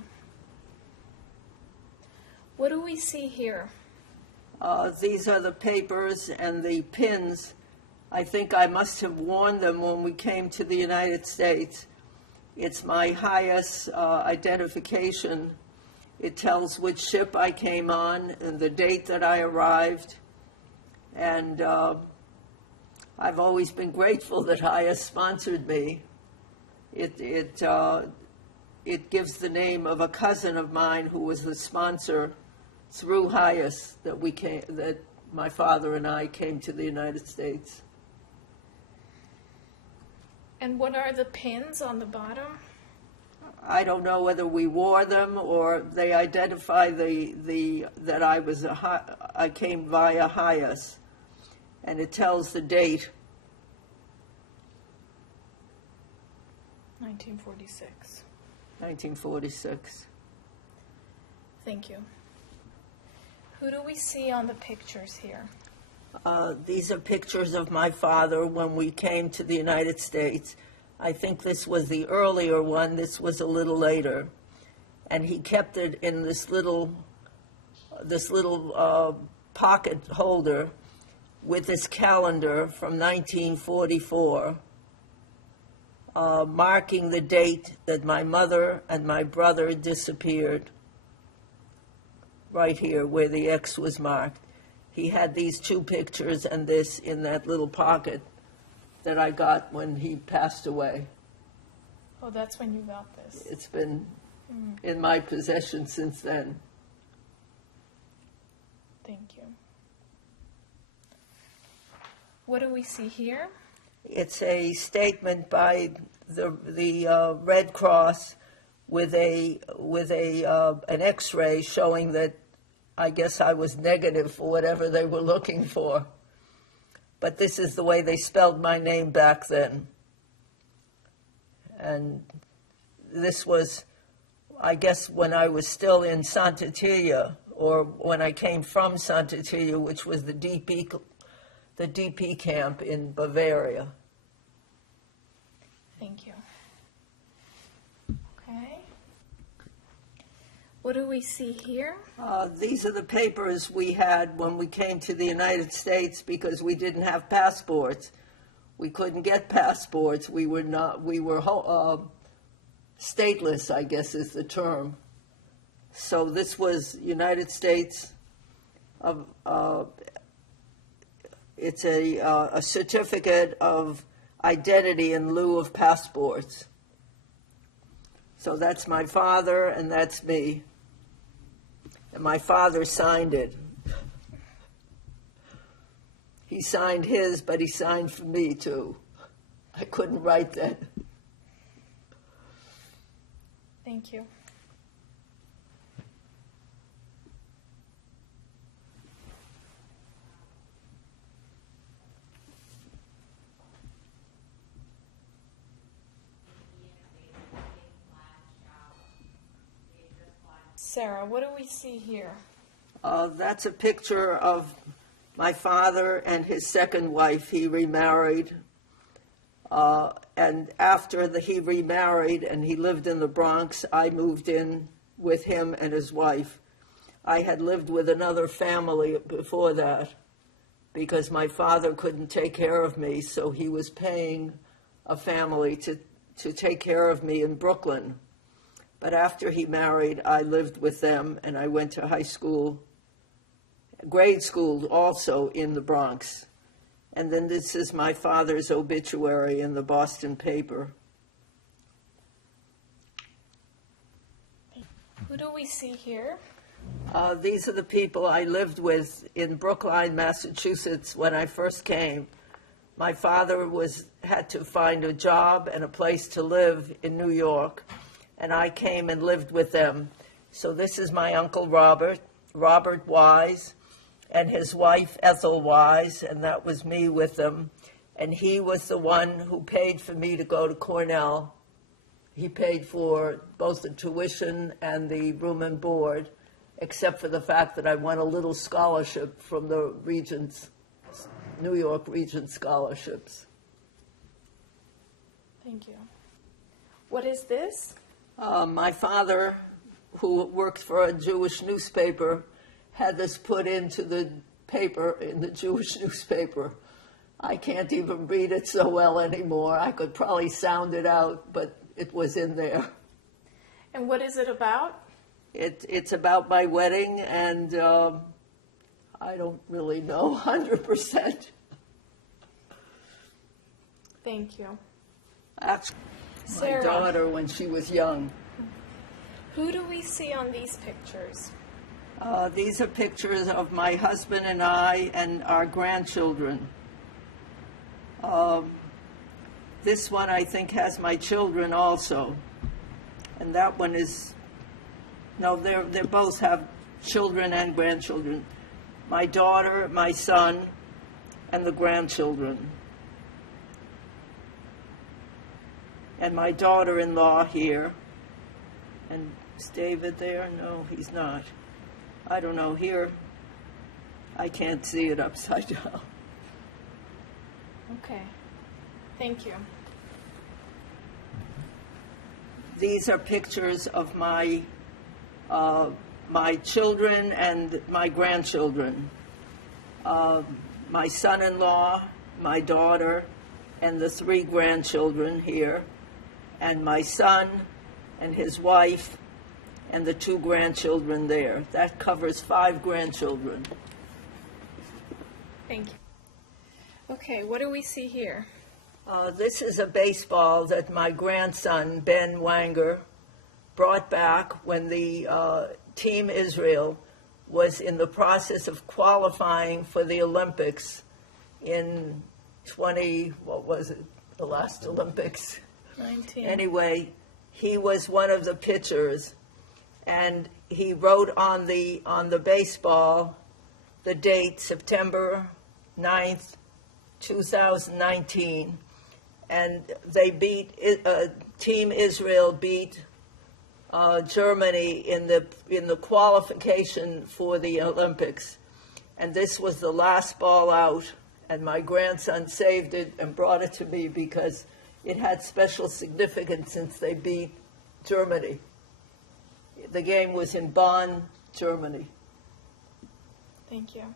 What do we see here? These are the papers and the pins. I think I must have worn them when we came to the United States. It's my highest identification. It tells which ship I came on and the date that I arrived. And I've always been grateful that Highest sponsored me. It gives the name of a cousin of mine who was the sponsor through Highest that my father and I came to the United States. And what are the pins on the bottom? I don't know whether we wore them or they identify that I came via Highest, and it tells the date. 1946. 1946. Thank you. Who do we see on the pictures here? These are pictures of my father when we came to the United States. I think this was the earlier one. This was a little later. And he kept it in this little pocket holder with his calendar from 1944, marking the date that my mother and my brother disappeared. Right here where the X was marked. He had these two pictures and this in that little pocket that I got when he passed away. Oh, that's when you got this. It's been in my possession since then. Thank you. What do we see here? It's a statement by the Red Cross with an X-ray showing that I guess I was negative for whatever they were looking for. But this is the way they spelled my name back then. And this was, I guess, when I was still in Santa Tilia, or when I came from Santa Tilia, which was the DP camp in Bavaria. Thank you. Okay. What do we see here? These are the papers we had when we came to the United States because we didn't have passports. We couldn't get passports. We were stateless, I guess is the term. So this was United States of, it's a certificate of identity in lieu of passports. So that's my father and that's me. And my father signed it. He signed his, but he signed for me too. I couldn't write that. Thank you. Sarah, what do we see here? That's a picture of my father and his second wife. He remarried. And after he remarried and he lived in the Bronx, I moved in with him and his wife. I had lived with another family before that because my father couldn't take care of me, so he was paying a family to take care of me in Brooklyn. But after he married, I lived with them, and I went to high school, grade school also in the Bronx. And then this is my father's obituary in the Boston paper. Who do we see here? These are the people I lived with in Brookline, Massachusetts when I first came. My father had to find a job and a place to live in New York, and I came and lived with them. So this is my Uncle Robert Wise. and his wife Ethel Wise, and that was me with them. And he was the one who paid for me to go to Cornell. He paid for both the tuition and the room and board, except for the fact that I won a little scholarship from the Regents, New York Regents scholarships. Thank you. What is this? My father, who worked for a Jewish newspaper, had this put into the paper, in the Jewish newspaper. I can't even read it so well anymore. I could probably sound it out, but it was in there. And what is it about? It's about my wedding, and I don't really know 100%. Thank you. Actually, my Sarah, daughter when she was young. who do we see on these pictures? These are pictures of my husband and I and our grandchildren. This one, I think, has my children also. And that one is, no, they both have children and grandchildren. My daughter, my son, and the grandchildren. And my daughter-in-law here. And is David there? No, he's not. I don't know. Here, I can't see it upside down. Okay. Thank you. These are pictures of my children and my grandchildren. My son-in-law, my daughter, and the 3 grandchildren here, and my son and his wife and the 2 grandchildren there. That covers 5 grandchildren. Thank you. Okay, what do we see here? This is a baseball that my grandson, Ben Wanger, brought back when the Team Israel was in the process of qualifying for the Olympics in what was it, the last Olympics? 19. Anyway, he was one of the pitchers, and he wrote on the baseball the date September 9th, 2019, and they Team Israel beat Germany in the qualification for the Olympics, and this was the last ball out, and my grandson saved it and brought it to me because it had special significance since they beat Germany. The game was in Bonn, Germany. Thank you.